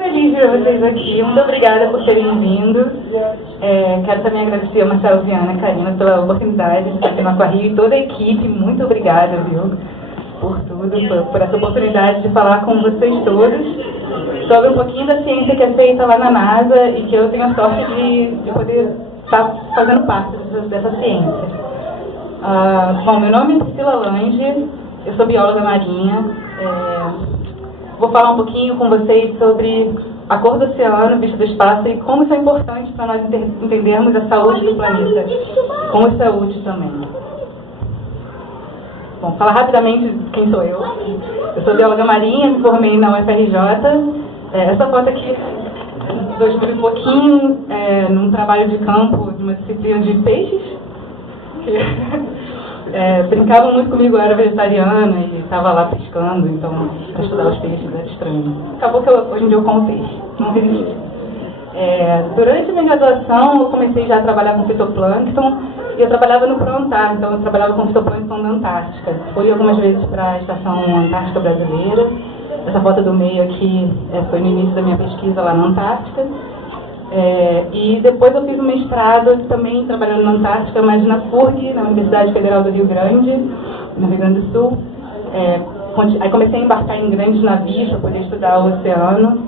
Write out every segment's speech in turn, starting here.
Feliz de ver vocês aqui, muito obrigada por terem vindo. Quero também agradecer a Marcelo, Viana e Karina pela oportunidade de estar aqui no Aquarrio e toda a equipe, muito obrigada, viu, por tudo, por essa oportunidade de falar com vocês todos sobre um pouquinho da ciência que é feita lá na NASA e que eu tenho a sorte de poder estar fazendo parte dessa ciência. Bom, meu nome é Priscila Lange, eu sou bióloga marinha. Vou falar um pouquinho com vocês sobre a cor do oceano visto do espaço e como isso é importante para nós entendermos a saúde do planeta, como isso é útil também. Bom, falar rapidamente quem sou eu. Eu sou bióloga marinha, me formei na UFRJ. Essa foto aqui, 2000 e pouquinho, num trabalho de campo de uma disciplina de peixes. Brincavam muito comigo, eu era vegetariana e estava lá pescando, então para estudar os peixes era estranho. Acabou que hoje em dia eu como peixe, não resisti. Durante a minha graduação eu comecei já a trabalhar com fitoplâncton e eu trabalhava no Proantar, então eu trabalhava com fitoplâncton na Antártica. Fui algumas vezes para a Estação Antártica Brasileira. Essa foto do meio aqui foi no início da minha pesquisa lá na Antártica. E depois eu fiz um mestrado também trabalhando na Antártica, mas na FURG, na Universidade Federal do Rio Grande, no Rio Grande do Sul. Aí comecei a embarcar em grandes navios para poder estudar o oceano.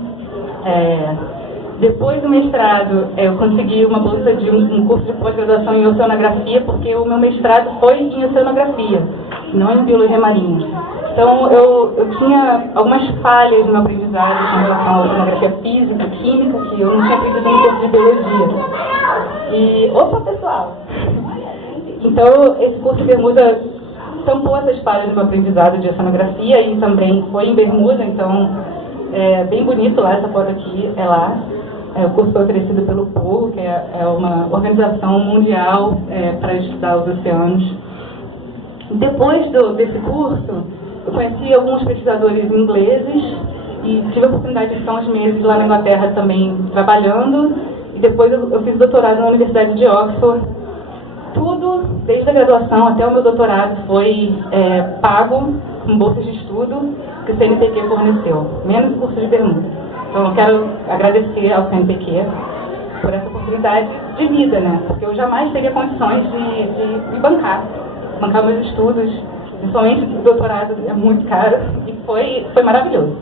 Depois do mestrado, eu consegui uma bolsa de um curso de pós-graduação em oceanografia, porque o meu mestrado foi em oceanografia, não em biologia marinha. Então, eu tinha algumas falhas no meu aprendizado com relação à oceanografia física, química, que eu não tinha aprendido no curso de biologia. Opa, pessoal! Então, esse curso de Bermuda tampou essas falhas no meu aprendizado de oceanografia e também foi em Bermuda, então, bem bonito lá, essa foto aqui é lá. O curso foi oferecido pelo POL, que é uma organização mundial para estudar os oceanos. Depois desse curso, eu conheci alguns pesquisadores ingleses e tive a oportunidade de ficar uns meses lá na Inglaterra também trabalhando. E depois eu fiz doutorado na Universidade de Oxford. Tudo, desde a graduação até o meu doutorado, foi pago com bolsas de estudo que o CNPq forneceu, menos o curso de Bermuda. Então eu quero agradecer ao CNPq por essa oportunidade de vida, né? Porque eu jamais teria condições de me bancar meus estudos. Principalmente o doutorado é muito caro e foi maravilhoso.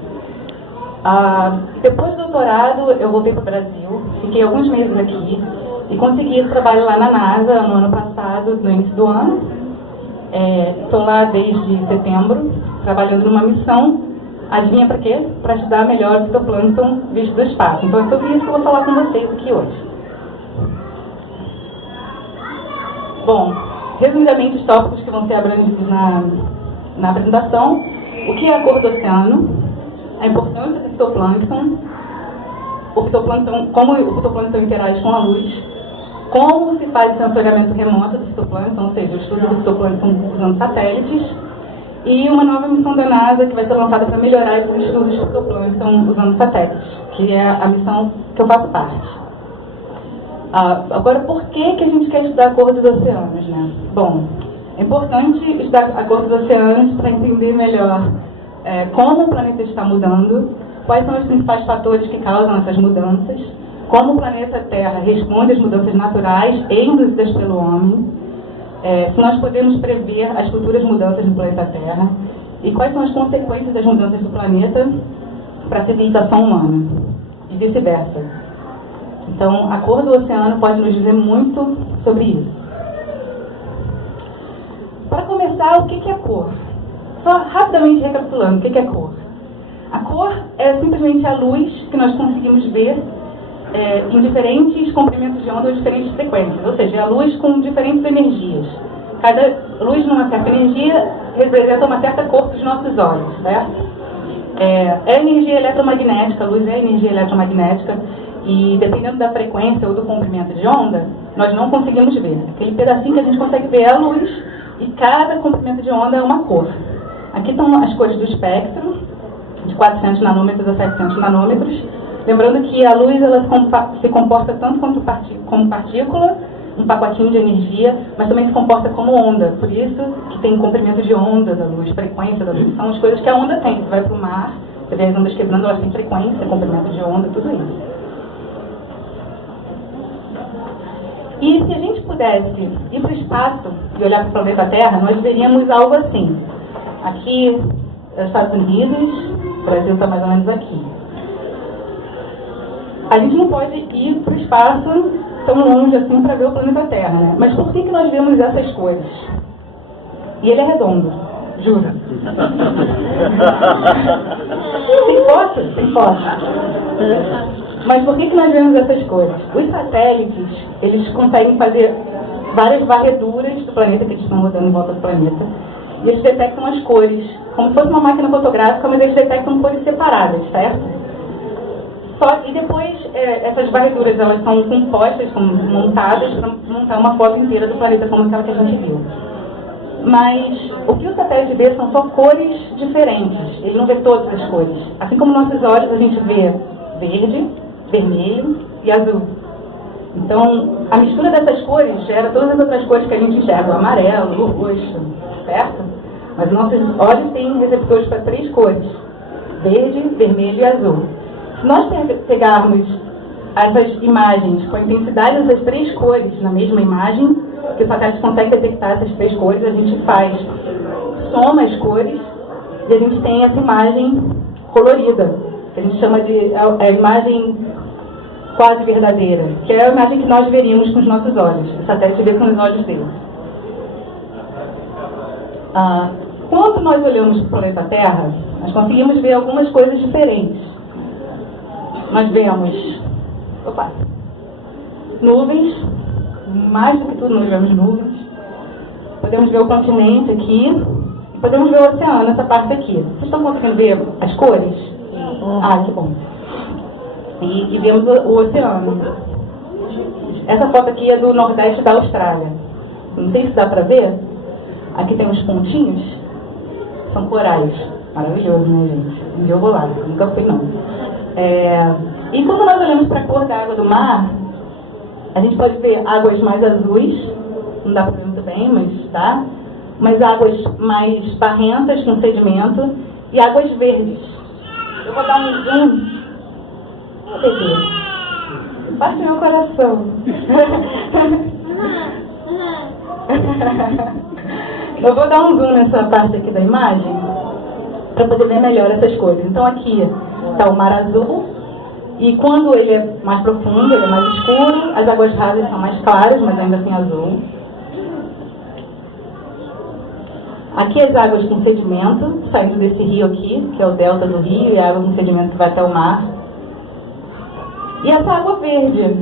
Depois do doutorado, eu voltei para o Brasil, fiquei alguns meses aqui e consegui esse trabalho lá na NASA no ano passado, no início do ano. Estou lá desde setembro, trabalhando numa missão, adivinha para quê? Para estudar melhor o fitoplâncton visto do espaço. Então é sobre isso que eu vou falar com vocês aqui hoje. Bom, resumidamente, os tópicos que vão ser abrangidos na apresentação: o que é a cor do oceano, a importância do fitoplâncton, como o fitoplâncton interage com a luz, como se faz o sensoriamento remoto do fitoplâncton, ou seja, o estudo do fitoplâncton usando satélites, e uma nova missão da NASA que vai ser lançada para melhorar esses estudos de fitoplâncton usando satélites, que é a missão que eu faço parte. Agora, por que a gente quer estudar a cor dos oceanos, né? Bom, é importante estudar a cor dos oceanos para entender melhor como o planeta está mudando, quais são os principais fatores que causam essas mudanças, como o planeta Terra responde às mudanças naturais e induzidas pelo homem, se nós podemos prever as futuras mudanças do planeta Terra e quais são as consequências das mudanças do planeta para a civilização humana e vice-versa. Então, a cor do oceano pode nos dizer muito sobre isso. Para começar, o que é cor? Só rapidamente recapitulando, o que é cor? A cor é simplesmente a luz que nós conseguimos ver em diferentes comprimentos de onda ou diferentes frequências, ou seja, é a luz com diferentes energias. Cada luz numa certa energia representa uma certa cor dos nossos olhos, certo? É energia eletromagnética, a luz é energia eletromagnética, e dependendo da frequência ou do comprimento de onda, nós não conseguimos ver. Aquele pedacinho que a gente consegue ver é a luz, e cada comprimento de onda é uma cor. Aqui estão as cores do espectro, de 400 nanômetros a 700 nanômetros. Lembrando que a luz ela se comporta tanto como partícula, um pacotinho de energia, mas também se comporta como onda. Por isso que tem comprimento de onda da luz, frequência da luz. São as coisas que a onda tem. Você vai para o mar, Você vê as ondas quebrando, elas têm frequência, comprimento de onda, tudo isso. E se a gente pudesse ir para o espaço e olhar para o planeta Terra, nós veríamos algo assim. Aqui é os Estados Unidos, o Brasil está mais ou menos aqui. A gente não pode ir para o espaço tão longe assim para ver o planeta Terra, né? Mas por que nós vemos essas cores? E ele é redondo, juro. Tem foto? Tem foto. Mas por que nós vemos essas cores? Os satélites, eles conseguem fazer várias varreduras do planeta, que eles estão rodando em volta do planeta, e eles detectam as cores, como se fosse uma máquina fotográfica, mas eles detectam cores separadas, certo? E depois, essas varreduras, elas são compostas, são montadas para montar uma foto inteira do planeta, como aquela que a gente viu. Mas o que o satélite vê são só cores diferentes, ele não vê todas as cores. Assim como nossos olhos, a gente vê verde, vermelho e azul. Então, a mistura dessas cores gera todas as outras cores que a gente enxerga, o amarelo, o roxo, certo? Mas nossos olhos têm receptores para 3 cores, verde, vermelho e azul. Se nós pegarmos essas imagens com a intensidade dessas 3 cores na mesma imagem, que o satélite consegue detectar essas 3 cores, a gente soma as cores e a gente tem essa imagem colorida, que a gente chama de a imagem quase verdadeira, que é a imagem que nós veríamos com os nossos olhos. O satélite vê com os olhos dele. Quando nós olhamos para o planeta Terra, nós conseguimos ver algumas coisas diferentes. Nós vemos nuvens, mais do que tudo nós vemos nuvens. Podemos ver o continente aqui, e podemos ver o oceano, essa parte aqui. Vocês estão conseguindo ver as cores? Que bom. E vemos o oceano. Essa foto aqui é do nordeste da Austrália. Não sei se dá para ver. Aqui tem uns pontinhos. São corais. Maravilhoso, né, gente? Um dia eu vou lá. Nunca fui, não. E quando nós olhamos para a cor da água do mar, a gente pode ver águas mais azuis. Não dá para ver muito bem, mas dá. Mas águas mais barrentas, com sedimento. E águas verdes. Eu vou dar um zoom. Parte meu coração. Eu vou dar um zoom nessa parte aqui da imagem para poder ver melhor essas cores. Então aqui está o mar azul, e quando ele é mais profundo, ele é mais escuro, as águas rasas são mais claras, mas ainda assim azul. Aqui as águas com sedimento, saindo desse rio aqui, que é o delta do rio, e a água com sedimento que vai até o mar. E essa água verde.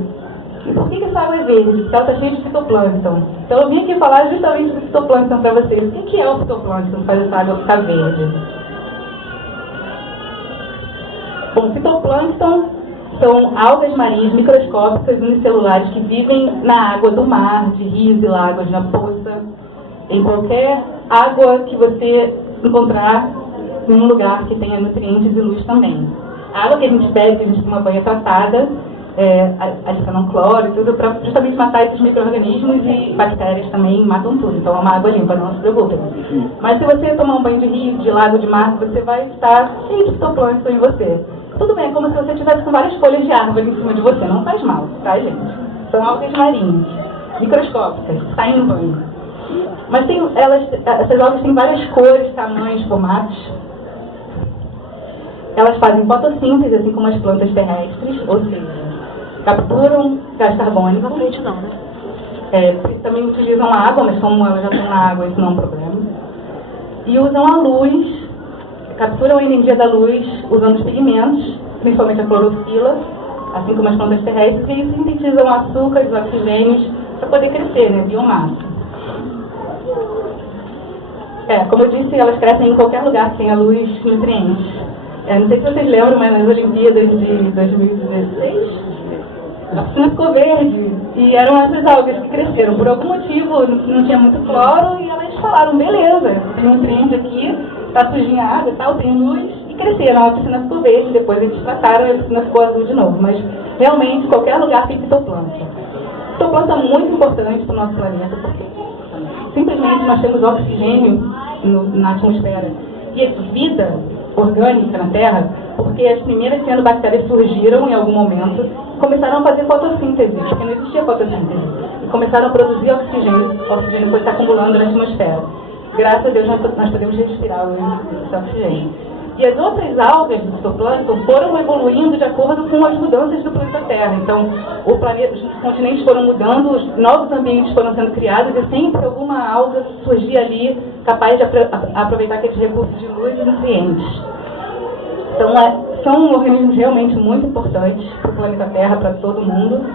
E por que essa água é verde? Porque ela está cheia de fitoplâncton. Então eu vim aqui falar justamente do fitoplâncton para vocês. O que é o fitoplâncton que faz essa água ficar verde? Bom, fitoplâncton são algas marinhas microscópicas unicelulares que vivem na água do mar, de rios e lagos, na poça, em qualquer água que você encontrar em um lugar que tenha nutrientes e luz também. A água que a gente bebe, que a gente toma banho tratada, adicionam cloro e tudo, para justamente matar esses micro-organismos, e bactérias também matam tudo. Então é uma água limpa, não se preocupe. Mas se você tomar um banho de rio, de lago, de mar, você vai estar cheio de fitoplâncton em você. Tudo bem, é como se você estivesse com várias folhas de árvore em cima de você. Não faz mal, tá, gente? São algas marinhas, microscópicas, saem no banho. Mas essas algas têm várias cores, tamanhos, formatos. Elas fazem fotossíntese, assim como as plantas terrestres, ou seja, capturam gás carbônico. Não frente não, né? Também utilizam água, mas como elas já estão na água, isso não é um problema. E usam a luz, capturam a energia da luz usando os pigmentos, principalmente a clorofila, assim como as plantas terrestres, e sintetizam açúcares, oxigênios, para poder crescer, né, biomassa. Como eu disse, elas crescem em qualquer lugar que tenha luz e nutrientes. Não sei se vocês lembram, mas nas Olimpíadas de 2016, a piscina ficou verde, e eram essas algas que cresceram. Por algum motivo, não tinha muito cloro, e elas falaram, beleza, tem nutrientes aqui, tá sujinha a água e tal, tem luz, e cresceram. A piscina ficou verde, depois eles trataram e a piscina ficou azul de novo. Mas, realmente, qualquer lugar tem fitoplâncton. Fitoplâncton é muito importante para o nosso planeta, porque simplesmente nós temos oxigênio na atmosfera. E a vida orgânica na Terra porque as primeiras cianobactérias surgiram em algum momento, começaram a fazer fotossíntese, porque não existia fotossíntese, e começaram a produzir oxigênio, o oxigênio foi se acumulando na atmosfera. Graças a Deus nós podemos respirar esse oxigênio. E as outras algas do fitoplâncton foram evoluindo de acordo com as mudanças do planeta Terra. Então, os continentes foram mudando, os novos ambientes foram sendo criados e sempre alguma alga surgia ali capaz de aproveitar aqueles recursos de luz e nutrientes. Então, são organismos realmente muito importantes para o planeta Terra, para todo mundo.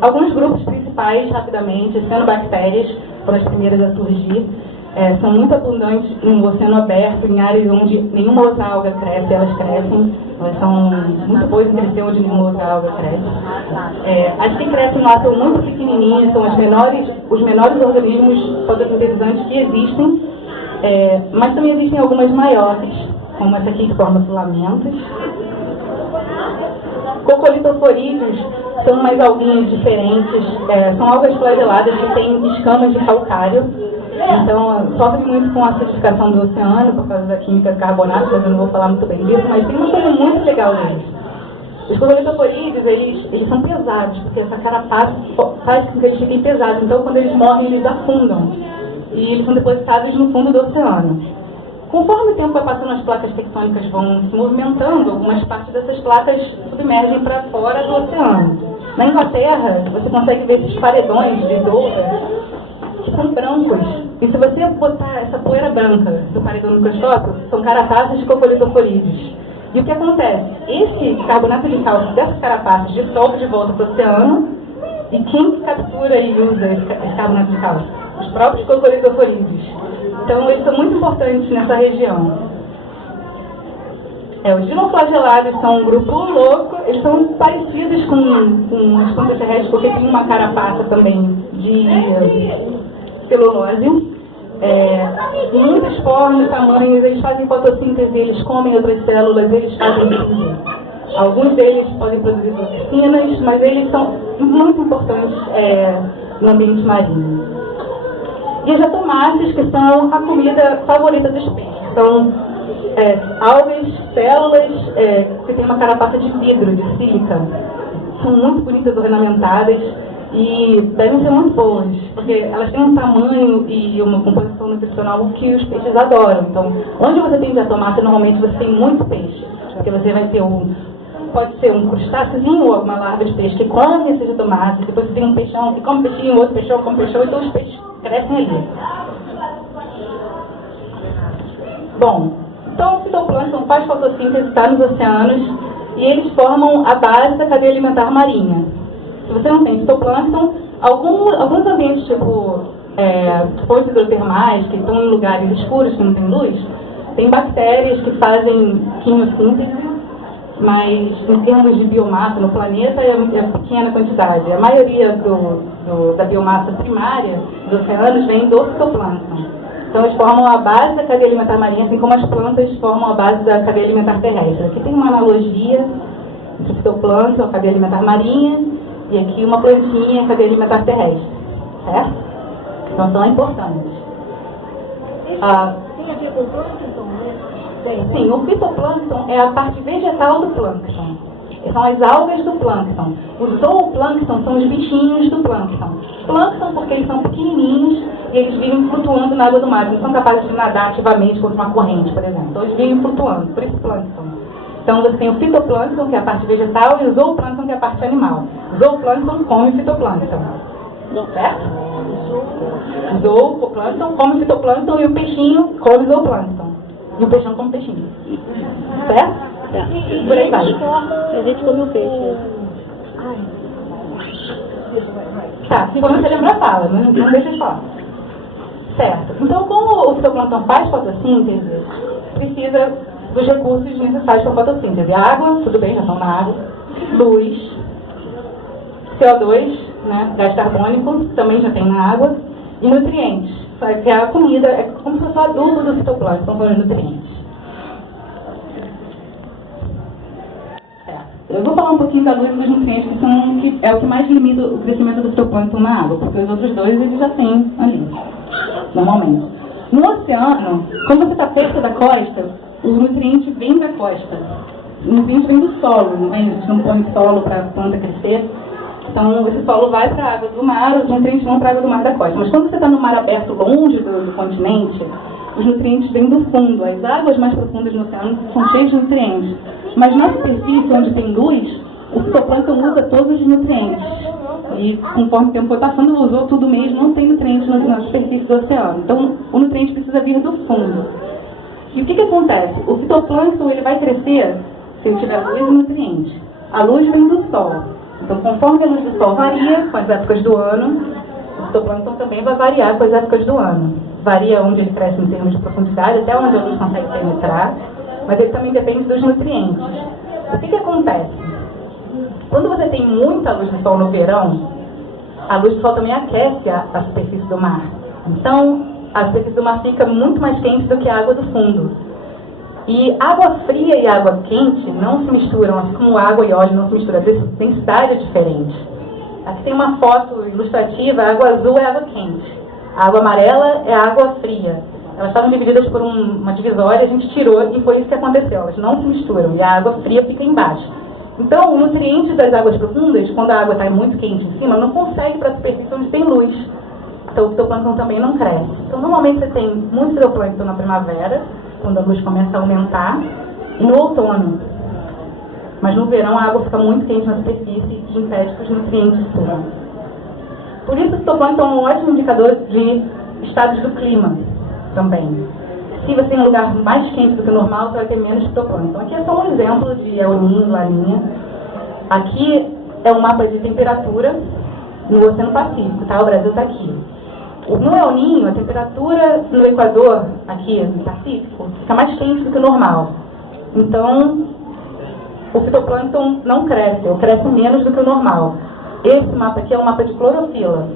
Alguns grupos principais, rapidamente, cianobactérias, foram as primeiras a surgir. São muito abundantes no oceano aberto, em áreas onde nenhuma outra alga cresce, elas crescem. Elas são muito boas em crescer onde nenhuma outra alga cresce. As que crescem lá são muito pequenininhas, são os menores organismos fotossintetizantes que existem, mas também existem algumas maiores, como essa aqui que forma filamentos. Cocolitoforídeos são umas alguinhas diferentes, são algas flageladas que têm escamas de calcário. Então, sofre muito com a acidificação do oceano por causa da química de carbonato, mas eu não vou falar muito bem disso, mas tem uma coisa muito legal deles. Os cocolitoforídeos, eles são pesados, porque essa carapaça faz com que eles fiquem pesados. Então, quando eles morrem, eles afundam. E eles são depositados no fundo do oceano. Conforme o tempo vai passando, as placas tectônicas vão se movimentando, algumas partes dessas placas submergem para fora do oceano. Na Inglaterra, você consegue ver esses paredões de Dover, que são brancos. E se você botar essa poeira branca do paredão no microscópio, são carapaças de cocolitoforídeos. E o que acontece? Esse carbonato de cálcio dessas carapaças dissolve de volta para o oceano, e quem captura e usa esse carbonato de cálcio? Os próprios cocolitoforídeos. Então, eles são muito importantes nessa região. Os dinoflagelados são um grupo louco, eles são parecidos com as plantas terrestres, porque tem uma carapaça também de celulose. Muitas formas, tamanhos, eles fazem fotossíntese, eles comem outras células, eles fazem tudo. Alguns deles podem produzir toxinas, mas eles são muito importantes no ambiente marinho. E as atomáceas, que são a comida favorita dos peixes. São algas, células que têm uma carapaça de vidro, de sílica. São muito bonitas, ornamentadas e devem ser muito boas, porque elas têm um tamanho e uma composição nutricional que os peixes adoram. Então, onde você tem diatomácea, normalmente você tem muito peixe, porque você vai ter pode ser um crustáceozinho ou uma larva de peixe que come esses diatomáceas, depois você tem um peixão que come peixinho, outro peixão que come peixão, então os peixes crescem ali. Bom, então o fitoplâncton faz fotossíntese, está nos oceanos, e eles formam a base da cadeia alimentar marinha. Se você não tem fitoplâncton, alguns ambientes, tipo fontes hidrotermais, que estão em lugares escuros, que não tem luz, tem bactérias que fazem quimiossíntese, mas em termos de biomassa no planeta é pequena quantidade. A maioria da biomassa primária dos oceanos vem do fitoplâncton. Então eles formam a base da cadeia alimentar marinha, assim como as plantas formam a base da cadeia alimentar terrestre. Aqui tem uma analogia entre o fitoplâncton, a cadeia alimentar marinha, e aqui uma plantinha, a cadeia alimentar terrestre. Certo? Então são importantes. Tem a ver com o plâncton, né? Sim, o fitoplâncton é a parte vegetal do plâncton. São as algas do plâncton. Os zooplâncton são os bichinhos do plâncton. Plâncton porque eles são pequenininhos e eles vivem flutuando na água do mar. Eles não são capazes de nadar ativamente contra uma corrente, por exemplo. Então eles vivem flutuando, por isso plâncton. Então você tem o fitoplâncton, que é a parte vegetal, e o zooplâncton, que é a parte animal. O zooplâncton come fitoplâncton. Certo? O zooplâncton come fitoplâncton e o peixinho come zooplâncton. E o peixão come peixinho. Certo? Por aí vai. A gente come o peixe. Tá, se você lembrar, fala, não deixa de falar. Certo. Então, como o fitoplâncton faz fotossíntese, precisa dos recursos necessários para a fotossíntese. Água, tudo bem, já estão na água. Luz. CO2, né, gás carbônico, também já tem na água. E nutrientes. Que a comida é como se fosse o adubo do fitoplâncton, são os nutrientes. Eu vou falar um pouquinho da luz e dos nutrientes, que é o que mais limita o crescimento do fitoplâncton na água, porque os outros dois eles já têm ali, normalmente. No oceano, como você está perto da costa, os nutrientes vêm da costa. Os nutrientes vêm do solo, não vem? A gente não põe solo para a planta crescer. Então, esse solo vai para a água do mar, os nutrientes vão para a água do mar da costa. Mas quando você está no mar aberto, longe do continente, os nutrientes vêm do fundo. As águas mais profundas no oceano são cheias de nutrientes. Mas na superfície, onde tem luz, o fitoplâncton usa todos os nutrientes. E conforme o tempo foi passando, usou tudo mesmo, não tem nutrientes na superfície do oceano. Então, o nutriente precisa vir do fundo. E o que acontece? O fitoplâncton ele vai crescer se ele tiver luz e nutrientes. A luz vem do sol. Então, conforme a luz do sol varia com as épocas do ano, o fitoplâncton também vai variar com as épocas do ano. Varia onde ele cresce em termos de profundidade, até onde a luz consegue penetrar, mas ele também depende dos nutrientes. O que acontece? Quando você tem muita luz do sol no verão, a luz do sol também aquece a superfície do mar. Então, a superfície do mar fica muito mais quente do que a água do fundo. E água fria e água quente não se misturam, assim como água e óleo não se misturam, a densidade é diferente. Aqui tem uma foto ilustrativa, a água azul é água quente, a água amarela é água fria. Elas estavam divididas por uma divisória, a gente tirou e foi isso que aconteceu, elas não se misturam e a água fria fica embaixo. Então, o nutriente das águas profundas, quando a água está muito quente em cima, não consegue para a superfície onde tem luz. Então, o fitoplâncton também não cresce. Então, normalmente você tem muito fitoplâncton na primavera, quando a luz começa a aumentar, e no outono. Mas no verão a água fica muito quente na superfície e impede que os nutrientes subam. Por isso o fitoplâncton é um ótimo indicador de estados do clima também. Se você tem um lugar mais quente do que o normal, você vai ter menos fitoplâncton. Aqui é só um exemplo de El Niño, Laninha. Aqui é um mapa de temperatura no Oceano Pacífico, tá? O Brasil está aqui. No El Niño, a temperatura no Equador, aqui no Pacífico, fica mais quente do que o normal. Então, o fitoplâncton não cresce, ou cresce menos do que o normal. Esse mapa aqui é um mapa de clorofila,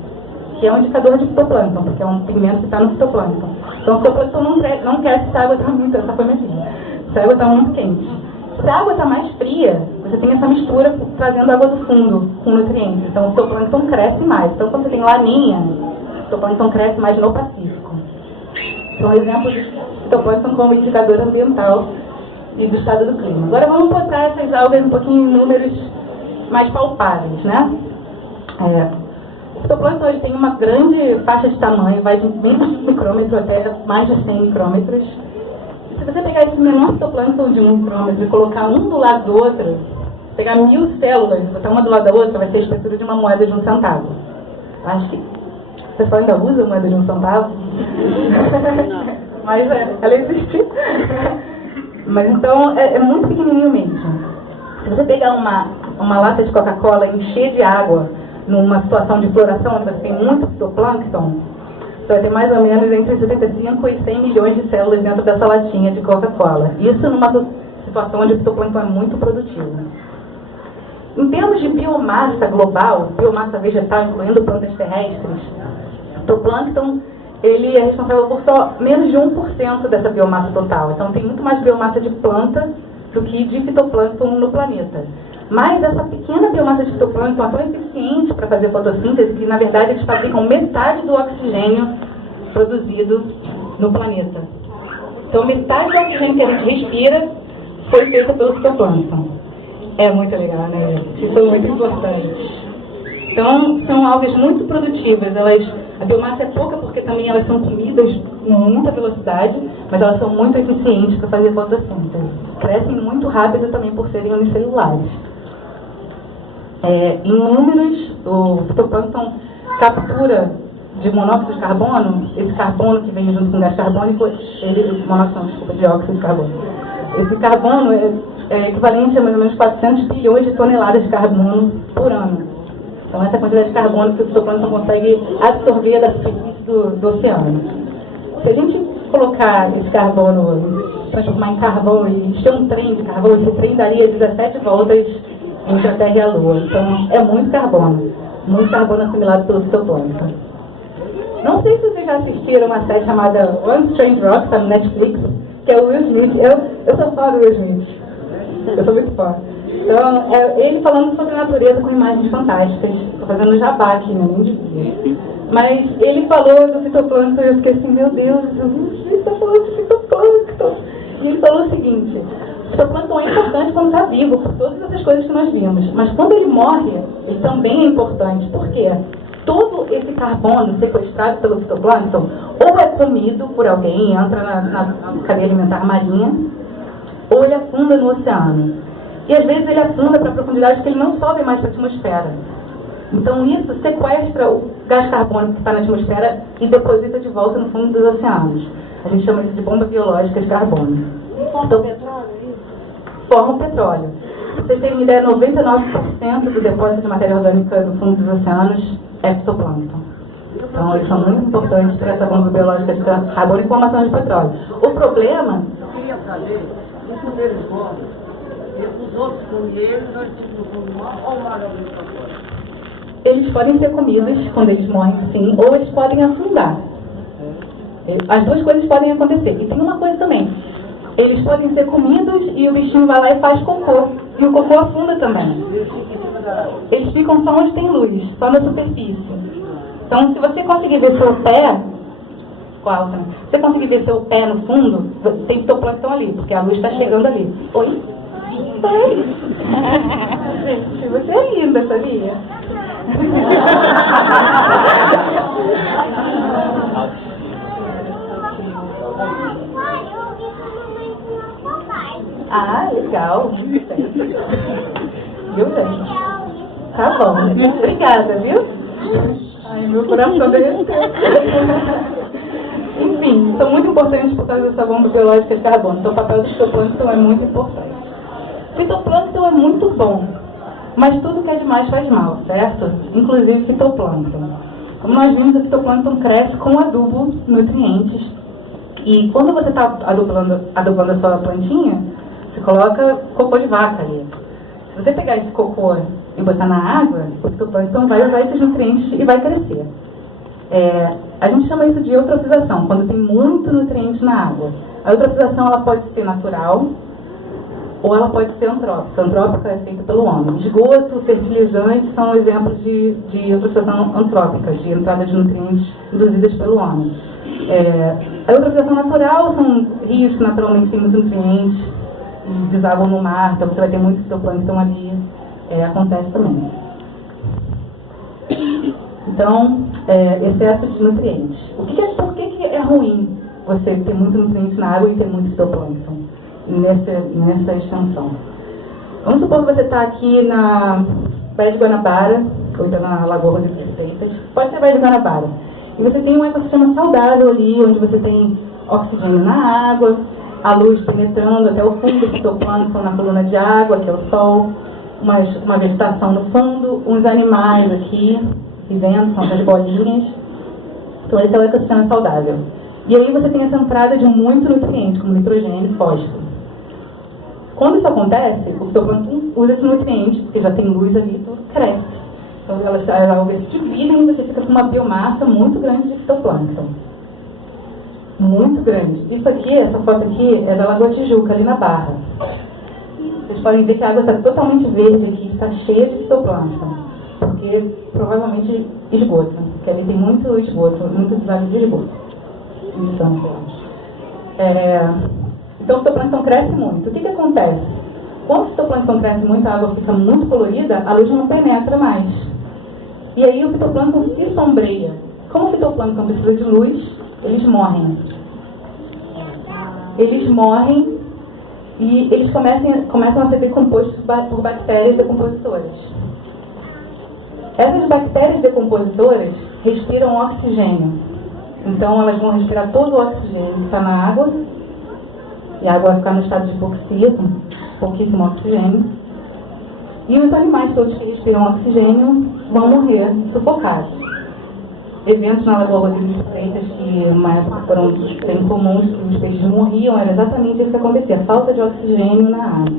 que é um indicador de fitoplâncton, porque é um pigmento que está no fitoplâncton. Então, o fitoplâncton não cresce se a água está muito, essa foi minha filha, se a água está muito quente. Se a água está mais fria, você tem essa mistura trazendo água do fundo com nutrientes. Então, o fitoplâncton cresce mais. Então, quando você tem laninha, o fitoplâncton cresce mais no Pacífico. Então, exemplo de fitoplâncton como indicador ambiental e do estado do clima. Agora vamos botar essas algas um pouquinho em números mais palpáveis, né? O fitoplâncton hoje tem uma grande faixa de tamanho, vai de menos de 1 micrômetro até mais de 100 micrômetros. Se você pegar esse menor fitoplâncton de 1 micrômetro e colocar um do lado do outro, pegar 1000 células, botar uma do lado da outra, vai ser a espessura de uma moeda de 1 centavo. Acho que o pessoal ainda usa moeda de 1 centavo. Mas ela existe. Mas então é muito pequenininho mesmo. Se você pegar uma lata de Coca-Cola e encher de água numa situação de floração onde você tem muito fitoplâncton, você vai ter mais ou menos entre 75 e 100 milhões de células dentro dessa latinha de Coca-Cola. Isso numa situação onde o fitoplâncton é muito produtivo. Em termos de biomassa global, biomassa vegetal, incluindo plantas terrestres, o fitoplâncton ele é responsável por só menos de 1% dessa biomassa total. Então tem muito mais biomassa de planta do que de fitoplâncton no planeta. Mas essa pequena biomassa de fitoplâncton é tão eficiente para fazer fotossíntese que, na verdade, eles fabricam metade do oxigênio produzido no planeta. Então, metade do oxigênio que a gente respira foi feita pelo fitoplâncton. É muito legal, né? Isso é muito importante. Então, são algas muito produtivas. A biomassa é pouca porque também elas são comidas com muita velocidade, mas elas são muito eficientes para fazer fotossíntese. Crescem muito rápido também por serem unicelulares. Em números, o fitoplâncton captura de monóxido de carbono, esse carbono que vem junto com o gás carbônico, dióxido de carbono. Esse carbono é equivalente a mais ou menos 400 bilhões de toneladas de carbono por ano. Então, essa quantidade de carbono que o fitoplâncton consegue absorver da superfície do oceano. Se a gente colocar esse carbono, transformar em carvão e encher um trem de carvão, esse trem daria 17 voltas entre a Terra e a Lua. Então, é muito carbono assimilado pelo fitoplâncton. Não sei se vocês já assistiram uma série chamada One Strange Rock, tá no Netflix, que é o Will Smith. Eu sou fã do Will Smith. Eu sou muito fã. Então, ele falando sobre a natureza com imagens fantásticas. Estou fazendo jabá aqui, né? Nem devia. Mas ele falou do fitoplâncton e eu fiquei assim, meu Deus, ele está falando de fitoplâncton. E ele falou o seguinte: o fitoplâncton é importante quando está vivo, por todas essas coisas que nós vimos, mas quando ele morre, ele também é importante. Por quê? Todo esse carbono sequestrado pelo fitoplâncton ou é comido por alguém, entra na cadeia alimentar marinha, ou ele afunda no oceano. E às vezes ele afunda para profundidades que ele não sobe mais para a atmosfera. Então isso sequestra o gás carbônico que está na atmosfera e deposita de volta no fundo dos oceanos. A gente chama isso de bomba biológica de carbono. Forma petróleo, isso? Forma o petróleo. Pra vocês terem uma ideia, 99% do depósito de matéria orgânica no fundo dos oceanos é fitoplâncton. Então eles são muito importantes para essa bomba biológica de carbono e formação de petróleo. O problema... Eu queria saber, isso deles comem, e os outros comem eles, nós não comemos mal, ou o mar é obrigatório? Eles podem ser comidos quando eles morrem, sim, ou eles podem afundar. As duas coisas podem acontecer. E tem uma coisa também. Eles podem ser comidos e o bichinho vai lá e faz cocô. E o cocô afunda também. Eles ficam só onde tem luz, só na superfície. Então, se você conseguir ver seu pé... Qual, né? Se você conseguir ver seu pé no fundo, tem fitoplâncton ali, porque a luz está chegando ali. Oi? Oi? Gente, você é linda, sabia? Ah, legal. Viu, gente? Tá bom. Obrigada, viu? Ai, meu coração derreteu. Enfim, são muito importantes por causa dessa bomba biológica de carbono. Então o papel do fitoplâncton é muito importante. O fitoplâncton é muito bom, mas tudo que é demais faz mal, certo? Inclusive fitoplâncton. Como nós vimos, o fitoplâncton cresce com adubo, nutrientes. E quando você está adubando a sua plantinha, você coloca cocô de vaca ali. Se você pegar esse cocô e botar na água, o fitoplâncton vai usar esses nutrientes e vai crescer. A gente chama isso de eutrofização, quando tem muito nutriente na água. A eutrofização ela pode ser natural ou ela pode ser antrópica. A antrópica é feita pelo homem. Esgoto, fertilizantes são exemplos de eutrofização antrópica, de entrada de nutrientes induzidas pelo homem. A eutrofização natural são rios que naturalmente têm muitos nutrientes e desabam no mar, então você vai ter muito fitoplâncton ali. Acontece também. Então, excesso de nutrientes. Por que é ruim você ter muito nutriente na água e ter muito fitoplâncton nessa extensão? Vamos supor que você está aqui na Baía de Guanabara, ou então na Lagoa de Freitas, pode ser Baía de Guanabara, e você tem um ecossistema saudável ali, onde você tem oxigênio na água, a luz penetrando até o fundo do fitoplâncton na coluna de água, que é o sol, uma vegetação no fundo, uns animais aqui, vivendo, são as bolinhas. Então esse é o ecossistema saudável. E aí você tem essa entrada de muito nutriente, como nitrogênio e fósforo. Quando isso acontece, o fitoplâncton usa esse nutriente, porque já tem luz ali, tudo cresce. Então as algas se dividem e você fica com uma biomassa muito grande de fitoplâncton. Muito grande. Isso aqui, essa foto aqui, é da Lagoa Tijuca, ali na Barra. Vocês podem ver que a água está totalmente verde aqui, está cheia de fitoplâncton. Porque provavelmente esgoto, porque ali tem muito esgoto, muito desagre de esgoto. Então o fitoplâncton cresce muito. O que acontece? Quando o fitoplâncton cresce muito, a água fica muito colorida, a luz não penetra mais. E aí o fitoplâncton se sombreia. Como o fitoplâncton precisa de luz, eles morrem. Eles morrem e eles começam a ser decompostos por bactérias decompositoras. Essas bactérias decompositoras respiram oxigênio. Então elas vão respirar todo o oxigênio que está na água, e a água vai ficar no estado de hipoxia, com pouquíssimo oxigênio. E os animais todos que respiram oxigênio vão morrer sufocados. Eventos na Lagoa Rodrigues de Freitas, que uma época foram bem comuns, que os peixes morriam, era exatamente isso que acontecia, falta de oxigênio na água.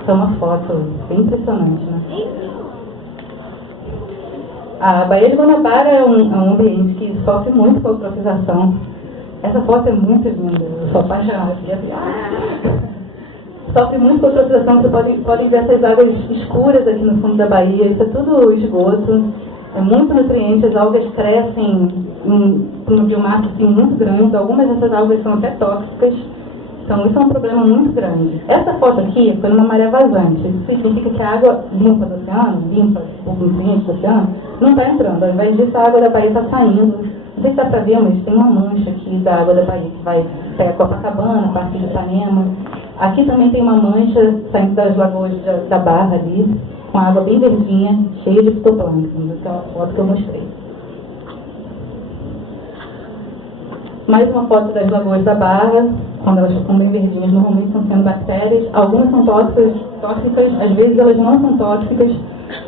Isso é uma foto bem impressionante, né? A Baía de Guanabara é um ambiente que sofre muito com a eutrofização. Essa foto é muito linda, eu sou apaixonada. Sofre muito com a eutrofização, vocês podem ver essas águas escuras aqui no fundo da baía, isso é tudo esgoto, é muito nutriente, as algas crescem com uma biomassa assim, muito grande, algumas dessas algas são até tóxicas, Então, isso é um problema muito grande. Essa foto aqui foi numa maré vazante. Isso significa que a água limpa do oceano, limpa o nutriente do oceano, não está entrando. Ao invés disso, a água da Bahia está saindo. Não sei se dá para ver, mas tem uma mancha aqui da água da Bahia que vai até Copacabana, parte de Ipanema. Aqui também tem uma mancha saindo das lagoas da Barra ali, com água bem verdinha, cheia de fitoplâncton. Essa é uma foto que eu mostrei. Mais uma foto das lagoas da Barra, quando elas ficam bem verdinhas, normalmente estão sendo bactérias. Algumas são tóxicas, às vezes elas não são tóxicas,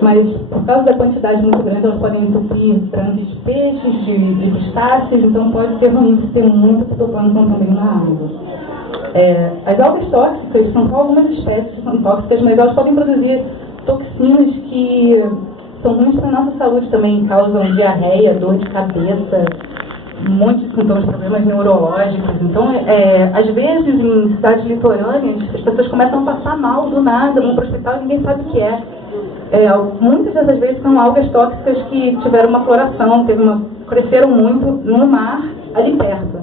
mas por causa da quantidade muito grande, elas podem entupir tranques de peixes, de crustáceos, então pode ser ruim se ter muito fitoplâncton também na água. As algas tóxicas são só algumas espécies que são tóxicas, mas elas podem produzir toxinas que são ruins para a nossa saúde também, causam diarreia, dor de cabeça, um monte de sintomas, problemas neurológicos. Então, às vezes, em cidades litorâneas, as pessoas começam a passar mal do nada, vão para o hospital e ninguém sabe o que é. Muitas dessas vezes são algas tóxicas que tiveram uma floração, cresceram muito no mar, ali perto.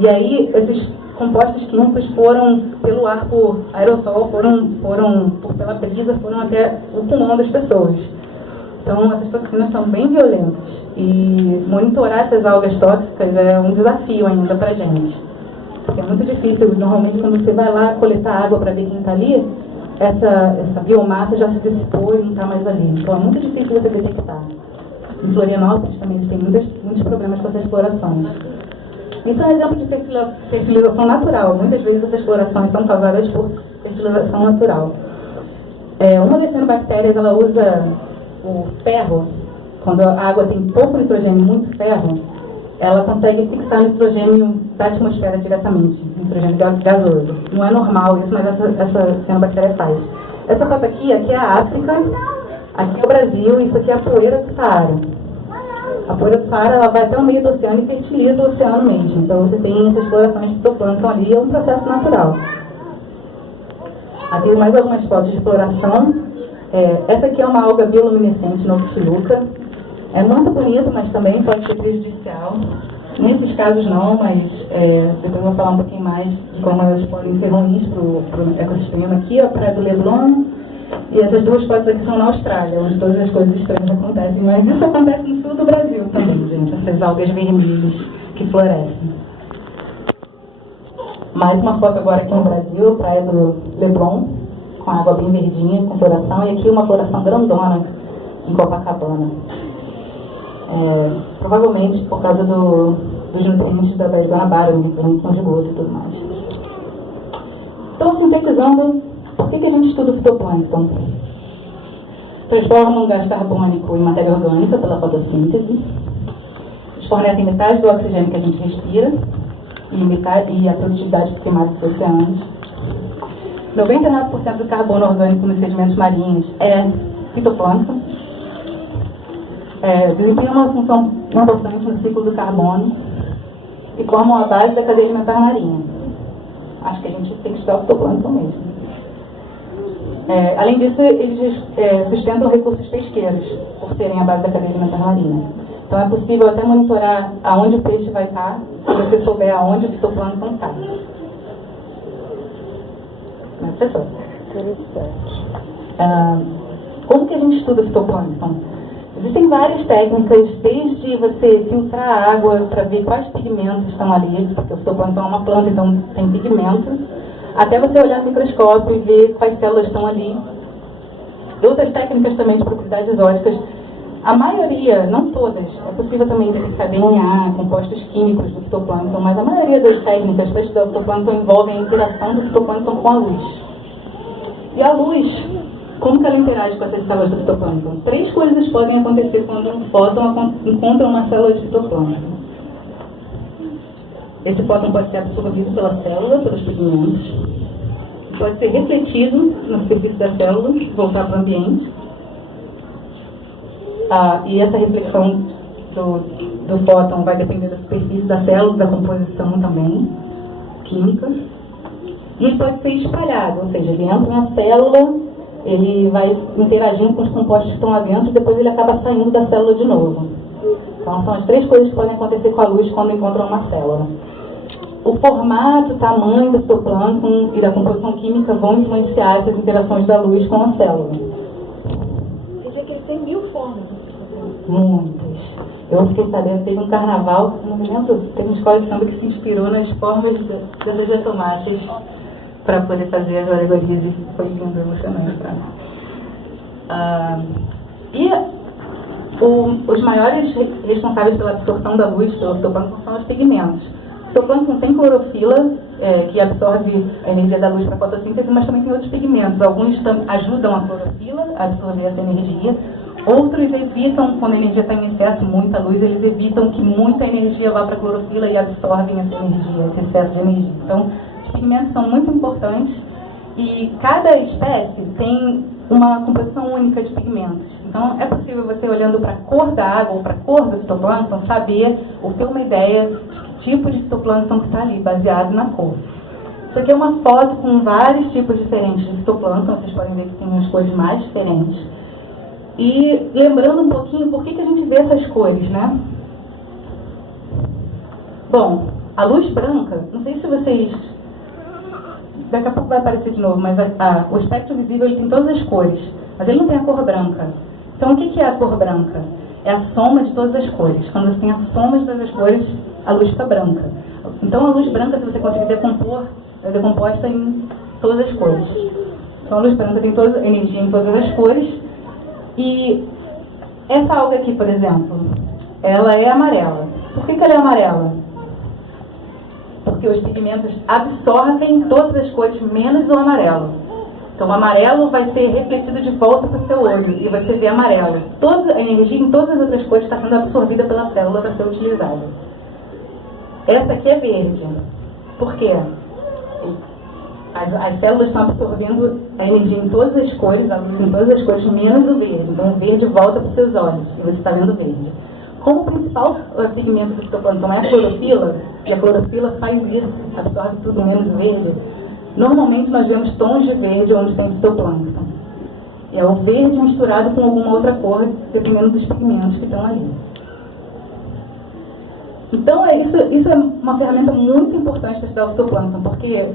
E aí, esses compostos químicos foram pelo ar por aerossol, pela brisa, foram até o pulmão das pessoas. Então, essas toxinas são bem violentas. E monitorar essas algas tóxicas é um desafio ainda para a gente. Porque é muito difícil, normalmente, quando você vai lá coletar água para ver quem está ali, essa biomassa já se dissipou e não está mais ali. Então, é muito difícil você detectar. Em Florianópolis também tem muitos problemas com essas explorações. Isso é um exemplo de fertilização natural. Muitas vezes essas explorações são causadas por fertilização natural. Uma das cianobactérias, ela usa o ferro. Quando a água tem pouco nitrogênio e muito ferro, ela consegue fixar nitrogênio da atmosfera diretamente, nitrogênio gasoso. Não é normal isso, mas essa cianobactéria faz. Essa foto aqui é a África, aqui é o Brasil, e isso aqui é a poeira do Saara. A poeira do Saara, ela vai até o meio do oceano e fertiliza o oceano mesmo. Então você tem essa exploração de fitoplâncton ali, é um processo natural. Aqui mais algumas fotos de exploração. Essa aqui é uma alga bioluminescente noctiluca. É muito bonito, mas também pode ser prejudicial. Nesses casos não, mas depois eu vou falar um pouquinho mais de como elas podem ser ruins para o ecossistema aqui, a Praia do Leblon. E essas duas fotos aqui são na Austrália, onde todas as coisas estranhas acontecem. Mas isso acontece no sul do Brasil também, gente, essas algas vermelhas que florescem. Mais uma foto agora aqui no Brasil, Praia do Leblon, com água bem verdinha, com floração. E aqui uma floração grandona em Copacabana. Provavelmente por causa dos nutrientes da Baía de Guanabara, nutrientes de gosto e tudo mais. Então, sintetizando, por que a gente estuda o fitoplâncton? Transformam gás carbônico em matéria orgânica pela fotossíntese, eles fornecem metade do oxigênio que a gente respira e a produtividade primária dos oceanos. 99% do carbono orgânico nos sedimentos marinhos é fitoplâncton. Desempenham uma função importante no ciclo do carbono e formam a base da cadeia alimentar marinha. Acho que a gente tem que estudar o fitoplâncton mesmo. Além disso, eles sustentam recursos pesqueiros, por serem a base da cadeia alimentar marinha. Então é possível até monitorar aonde o peixe vai estar, se você souber aonde o fitoplâncton está. Interessante. Como que a gente estuda o fitoplâncton? Existem várias técnicas, desde você filtrar a água para ver quais pigmentos estão ali, porque o fitoplâncton é uma planta, então tem pigmento, até você olhar no microscópio e ver quais células estão ali. Outras técnicas também de propriedades exóticas. A maioria, não todas, é possível também detectar DNA, compostos químicos do fitoplâncton, mas a maioria das técnicas para estudar o fitoplâncton envolvem a interação do fitoplâncton com a luz. E a luz, como que ela interage com essas células do fitoplâncton? 3 coisas podem acontecer quando um fóton encontra uma célula de fitoplâncton. Esse fóton pode ser absorvido pela célula, pelos pigmentos, pode ser refletido na superfície da célula, voltar para o ambiente. E essa reflexão do fóton vai depender da superfície da célula, da composição também, química. E ele pode ser espalhado, ou seja, ele entra na célula, ele vai interagindo com os compostos que estão lá dentro e depois ele acaba saindo da célula de novo. Então são as 3 coisas que podem acontecer com a luz quando encontram uma célula. o formato, o tamanho do fitoplâncton e da composição química vão influenciar essas interações da luz com a célula. Dizer que ele tem 1000 formas. Muitas. Eu fiquei sabendo, teve um carnaval, não me lembro, teve uma escola de samba que se inspirou nas formas das legetomáceas para poder fazer as alegorias, e foi lindo, emocionante para mim. Os maiores responsáveis pela absorção da luz pelo fitoplâncton são os pigmentos. O fitoplâncton tem clorofila, que absorve a energia da luz para a fotossíntese, mas também tem outros pigmentos. Alguns ajudam a clorofila a absorver essa energia, outros evitam, quando a energia está em excesso, muita luz, eles evitam que muita energia vá para a clorofila e absorvem essa energia, esse excesso de energia. Então, os pigmentos são muito importantes e cada espécie tem uma composição única de pigmentos. Então, é possível você, olhando para a cor da água ou para a cor do fitoplâncton, saber ou ter uma ideia de que tipo de fitoplâncton que está ali, baseado na cor. Isso aqui é uma foto com vários tipos diferentes de fitoplâncton, vocês podem ver que tem umas cores mais diferentes. E lembrando um pouquinho por que a gente vê essas cores, né? Bom, a luz branca, não sei se vocês... Daqui a pouco vai aparecer de novo, mas o espectro visível ele tem todas as cores, mas ele não tem a cor branca. Então, o que é a cor branca? É a soma de todas as cores. Quando você tem a soma de todas as cores, a luz fica branca. Então, a luz branca, se você conseguir decompor, é decomposta em todas as cores. Então, a luz branca tem toda a energia em todas as cores. E essa alga aqui, por exemplo, ela é amarela. Por que ela é amarela? Porque os pigmentos absorvem todas as cores, menos o amarelo. Então, o amarelo vai ser refletido de volta para o seu olho e você vê amarelo. Toda a energia em todas as outras cores está sendo absorvida pela célula para ser utilizada. Essa aqui é verde. Por quê? As células estão absorvendo a energia em todas as cores, a luz em todas as cores, menos o verde. Então, o verde volta para os seus olhos e você está vendo verde. Como o principal pigmento do fitoplâncton é a clorofila, e a clorofila faz isso, absorve tudo menos o verde, normalmente nós vemos tons de verde onde tem fitoplâncton. E é o verde misturado com alguma outra cor, dependendo dos pigmentos que estão ali. Então, isso é uma ferramenta muito importante para estudar o fitoplâncton, porque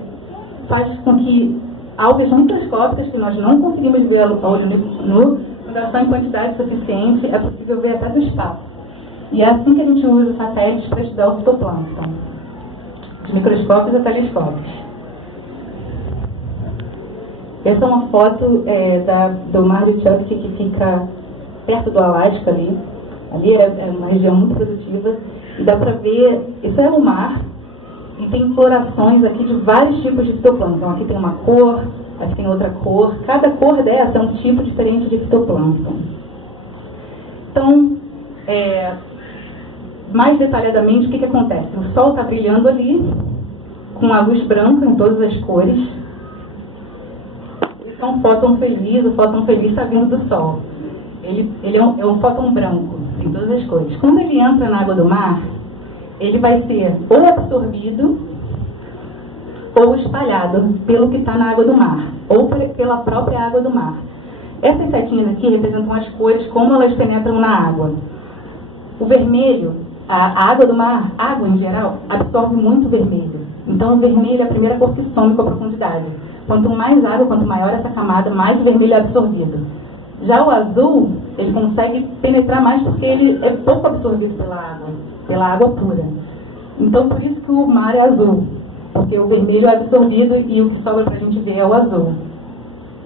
faz com que algas microscópicas que nós não conseguimos ver a olho nu, quando elas estão em quantidade suficiente, é possível ver até do espaço. E é assim que a gente usa satélites para estudar o fitoplâncton, de microscópios a telescópios. Essa é uma foto do mar do Chubut, que fica perto do Alasca ali. Ali é uma região muito produtiva. E dá para ver, isso é o mar, e tem florações aqui de vários tipos de fitoplâncton. Aqui tem uma cor, aqui tem outra cor. Cada cor dessa é um tipo diferente de fitoplâncton. Então, mais detalhadamente, o que acontece? O sol está brilhando ali, com a luz branca em todas as cores. Esse é um fóton feliz, o fóton feliz está vindo do sol. Ele é um fóton branco, em todas as cores. Quando ele entra na água do mar, ele vai ser ou absorvido ou espalhado pelo que está na água do mar, ou pela própria água do mar. Essas setinhas aqui representam as cores, como elas penetram na água. O vermelho, a água do mar, água em geral, absorve muito vermelho. Então o vermelho é a primeira cor que some com a profundidade. Quanto mais água, quanto maior essa camada, mais o vermelho é absorvido. Já o azul, ele consegue penetrar mais porque ele é pouco absorvido pela água pura. Então por isso que o mar é azul, porque o vermelho é absorvido e o que sobra pra gente ver é o azul.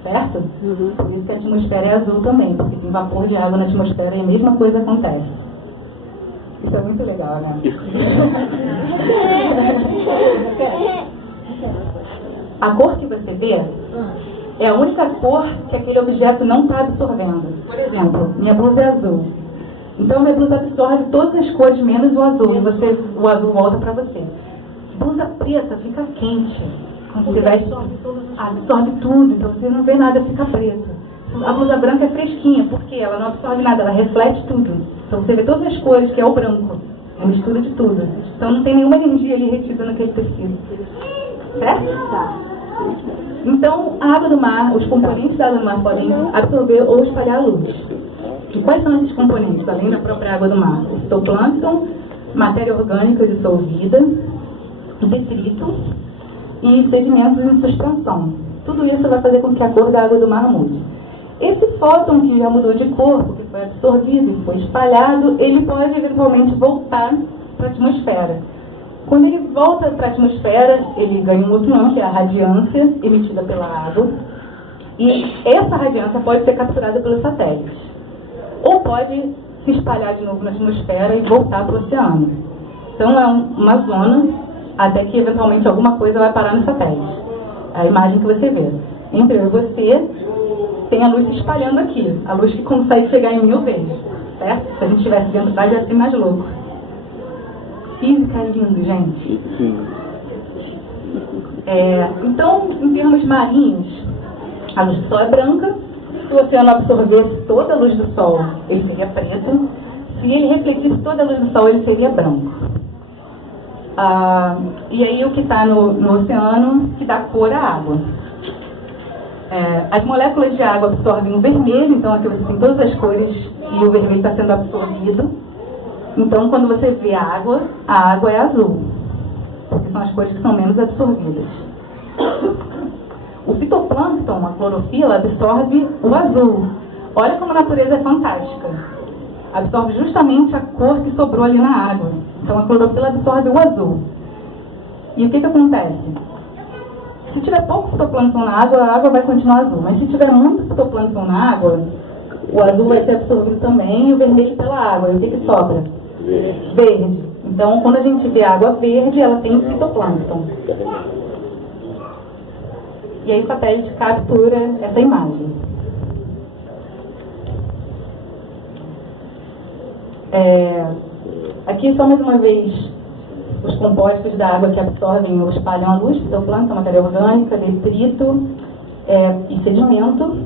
Certo? Uhum. Por isso que a atmosfera é azul também, porque tem vapor de água na atmosfera e a mesma coisa acontece. Isso é muito legal, né? A cor que você vê é a única cor que aquele objeto não está absorvendo. Por exemplo, minha blusa é azul. Então, minha blusa absorve todas as cores, menos o azul, e o azul volta para você. Blusa preta fica quente. Quando você veste, absorve tudo, então você não vê nada, fica preta. A blusa branca é fresquinha, porque ela não absorve nada, ela reflete tudo. Então você vê todas as cores, que é o branco. É a mistura de tudo. Então não tem nenhuma energia ali retida naquele tecido. Certo? Tá. Então, a água do mar, os componentes da água do mar podem absorver ou espalhar a luz. E quais são esses componentes, além da própria água do mar? O fitoplâncton, matéria orgânica dissolvida, detritos e sedimentos em suspensão. Tudo isso vai fazer com que a cor da água do mar mude. Esse fóton que já mudou de cor, que foi absorvido e foi espalhado, ele pode eventualmente voltar para a atmosfera. Quando ele volta para a atmosfera, ele ganha um outro nome, que é a radiância emitida pela água. E essa radiância pode ser capturada pelos satélites. Ou pode se espalhar de novo na atmosfera e voltar para o oceano. Então é uma zona até que eventualmente alguma coisa vai parar no satélite. É a imagem que você vê. Entre eu e você, tem a luz se espalhando aqui. A luz que consegue chegar em 1000 vezes. Certo? Se a gente estivesse dentro da ia ser mais louco. Física é lindo, gente. Então, em termos marinhos, a luz do sol é branca. Se o oceano absorvesse toda a luz do sol, ele seria preto. Se ele refletisse toda a luz do sol, ele seria branco. E aí o que está no oceano que dá cor à água. As moléculas de água absorvem o vermelho, então aqui você tem todas as cores e o vermelho está sendo absorvido. Então quando você vê a água é azul, porque são as cores que são menos absorvidas. O fitoplâncton, a clorofila, absorve o azul. Olha como a natureza é fantástica. Absorve justamente a cor que sobrou ali na água. Então a clorofila absorve o azul. E o que acontece? Se tiver pouco fitoplâncton na água, a água vai continuar azul. Mas se tiver muito fitoplâncton na água, o azul vai ser absorvido também e o vermelho pela água. E o que sobra? Verde. Então, quando a gente vê a água verde, ela tem fitoplâncton. E aí o satélite captura essa imagem. Aqui só mais uma vez os compostos da água que absorvem ou espalham a luz, fitoplâncton, matéria orgânica, detrito e sedimento,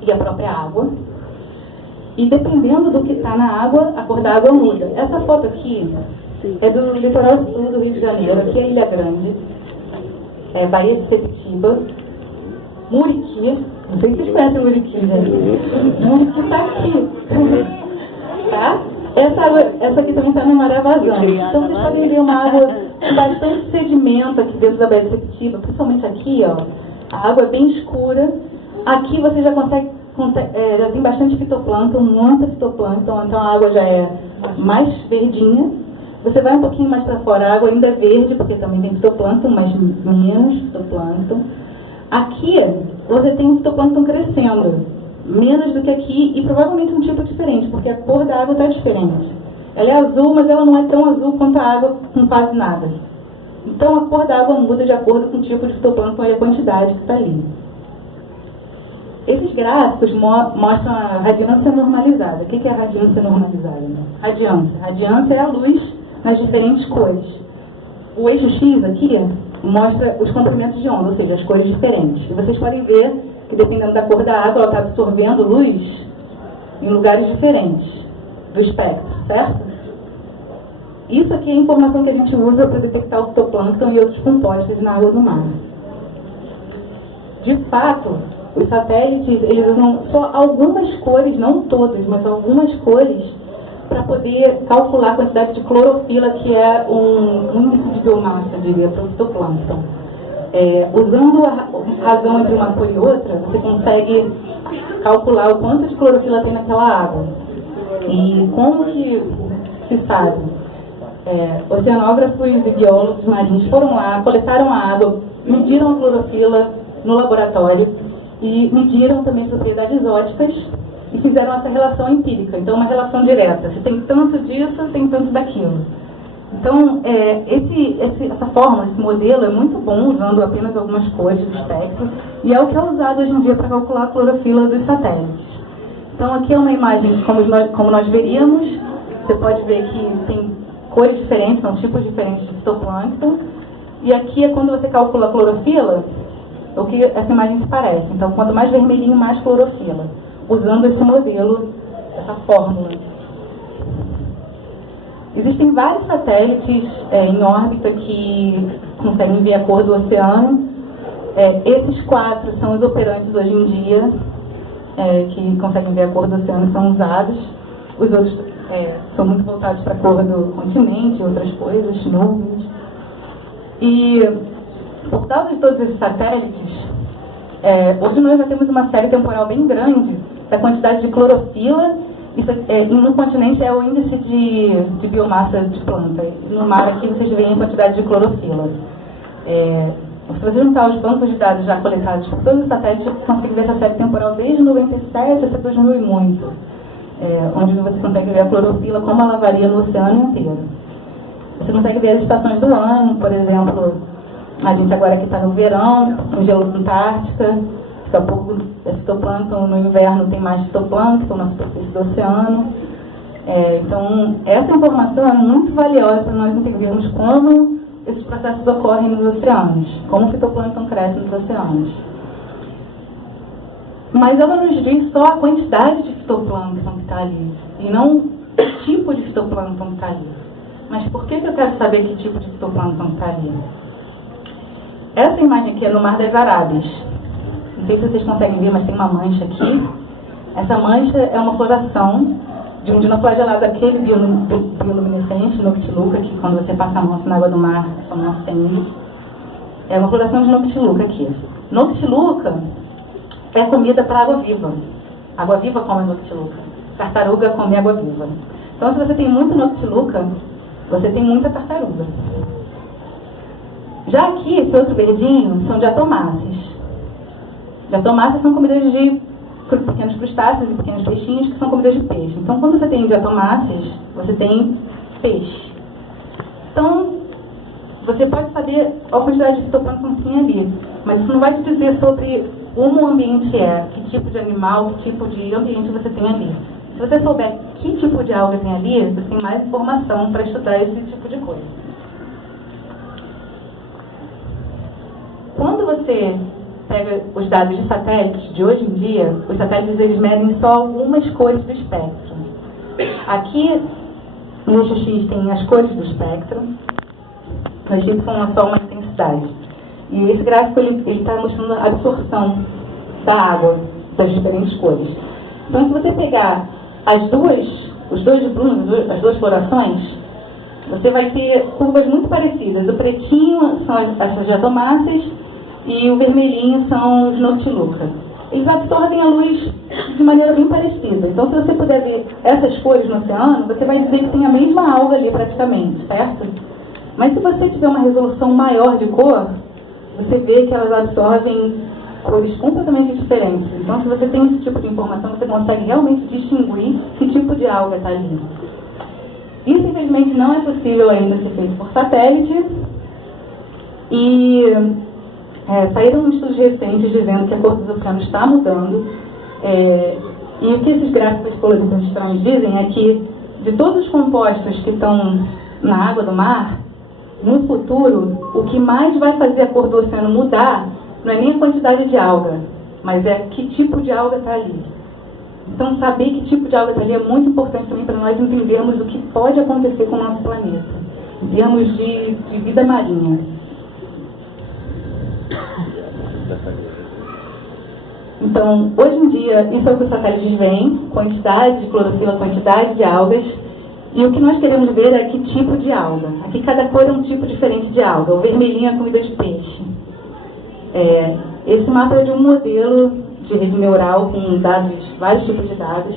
e a própria água. E dependendo do que está na água, a cor da água muda. Essa foto aqui é do litoral sul do Rio de Janeiro, aqui é Ilha Grande, Baía de Sepetiba, Muriqui, não sei se vocês conhecem Muriqui, gente. Muriqui está aqui. Tá? Essa aqui também está na maré vazante. Então vocês podem ver uma água com bastante sedimento aqui dentro da Baía de Sepetiba, principalmente aqui, ó. A água é bem escura. Aqui você já já tem bastante fitoplâncton, muito fitoplâncton, então a água já é mais verdinha. Você vai um pouquinho mais para fora, a água ainda é verde, porque também tem fitoplâncton, mas menos fitoplâncton. Aqui você tem fitoplâncton crescendo, menos do que aqui, e provavelmente um tipo diferente, porque a cor da água está diferente. Ela é azul, mas ela não é tão azul quanto a água com quase nada. Então a cor da água muda de acordo com o tipo de fitoplâncton e a quantidade que está ali. Esses gráficos mostram a radiância normalizada. O que é a radiância normalizada? Radiância é a luz nas diferentes cores. O eixo X aqui mostra os comprimentos de onda, ou seja, as cores diferentes. E vocês podem ver que dependendo da cor da água, ela está absorvendo luz em lugares diferentes do espectro, certo? Isso aqui é a informação que a gente usa para detectar o fitoplâncton e outros compostos na água do mar. De fato, os satélites, eles usam só algumas cores, não todas, mas algumas cores, para poder calcular a quantidade de clorofila, que é um índice de biomassa, eu diria, para o fitoplâncton. Usando a razão entre uma cor e outra, você consegue calcular o quanto de clorofila tem naquela água. E como que se sabe? Oceanógrafos e biólogos marinhos foram lá, coletaram a água, mediram a clorofila no laboratório e mediram também as propriedades óticas e fizeram essa relação empírica. Então, uma relação direta. Se tem tanto disso, tem tanto daquilo. Então, essa fórmula, esse modelo é muito bom, usando apenas algumas cores do espectro, e é o que é usado hoje em dia para calcular a clorofila dos satélites. Então, aqui é uma imagem como nós veríamos. Você pode ver que tem cores diferentes, são tipos diferentes de fitoplâncton. E aqui é quando você calcula a clorofila, o que essa imagem se parece. Então, quanto mais vermelhinho, mais clorofila, usando esse modelo, essa fórmula. Existem vários satélites em órbita que conseguem ver a cor do oceano. Esses 4 são os operantes hoje em dia, que conseguem ver a cor do oceano e são usados. Os outros são muito voltados para a cor do continente, outras coisas, nuvens. E, por causa de todos esses satélites, hoje nós já temos uma série temporal bem grande da quantidade de clorofila. Isso, no continente é o índice de biomassa de planta. No mar aqui vocês veem a quantidade de clorofila. Se você juntar os bancos de dados já coletados por todos os satélites, você consegue ver essa série temporal desde 97 até 2000 e muito, onde você consegue ver a clorofila como ela varia no oceano inteiro. Você consegue ver as estações do ano, por exemplo, a gente agora aqui está no verão, no gelo da Antártica, daqui a pouco é fitoplâncton, no inverno tem mais fitoplâncton na superfície do oceano. Então, essa informação é muito valiosa para nós entendermos como esses processos ocorrem nos oceanos, como o fitoplâncton cresce nos oceanos. Mas ela nos diz só a quantidade de fitoplâncton que está ali, e não o tipo de fitoplâncton que está ali. Mas por que eu quero saber que tipo de fitoplâncton está ali? Essa imagem aqui é no Mar das Arábias. Não sei se vocês conseguem ver, mas tem uma mancha aqui. Essa mancha é uma floração de um dinoflagelado, aquele bioluminescente, Noctiluca, que quando você passa a mão na água do mar, só não acende. É uma floração de Noctiluca aqui. Noctiluca é comida para água-viva. Água-viva come Noctiluca. Tartaruga come água-viva. Então, se você tem muito Noctiluca, você tem muita tartaruga. Já aqui, esse outro verdinho, são diatomáceas. Diatomáceas são comidas de pequenos crustáceos e pequenos peixinhos que são comidas de peixe. Então, quando você tem diatomáceas, você tem peixe. Então, você pode saber a quantidade de fitoplâncton que tem ali, mas isso não vai te dizer sobre como o ambiente é, que tipo de animal, que tipo de ambiente você tem ali. Se você souber que tipo de alga tem ali, você tem mais informação para estudar esse tipo de coisa. Quando você pega os dados de satélites de hoje em dia, os satélites eles medem só algumas cores do espectro. Aqui no eixo X tem as cores do espectro, no eixo Y é só uma intensidade. E esse gráfico ele está mostrando a absorção da água das diferentes cores. Então, se você pegar os dois brumos, as duas colorações, você vai ter curvas muito parecidas. O pretinho são as diatomáceas e o vermelhinho são os Noctiluca. Eles absorvem a luz de maneira bem parecida. Então, se você puder ver essas cores no oceano, você vai dizer que tem a mesma alga ali praticamente, certo? Mas se você tiver uma resolução maior de cor, você vê que elas absorvem cores completamente diferentes. Então, se você tem esse tipo de informação, você consegue realmente distinguir que tipo de alga está ali. Isso, infelizmente, não é possível ainda ser feito por satélite. E saíram estudos recentes dizendo que a cor dos oceanos está mudando. E o que esses gráficos coloridos estranhos dizem é que, de todos os compostos que estão na água do mar, no futuro, o que mais vai fazer a cor do oceano mudar não é nem a quantidade de alga, mas é que tipo de alga está ali. Então, saber que tipo de alga está ali é muito importante também para nós entendermos o que pode acontecer com o nosso planeta, em termos de vida marinha. Então, hoje em dia, isso é o que os satélites veem, quantidade de clorofila, quantidade de algas. E o que nós queremos ver é que tipo de alga. Aqui cada cor é um tipo diferente de alga. O vermelhinho é comida de peixe. Esse mapa é de um modelo de rede neural com dados, vários tipos de dados,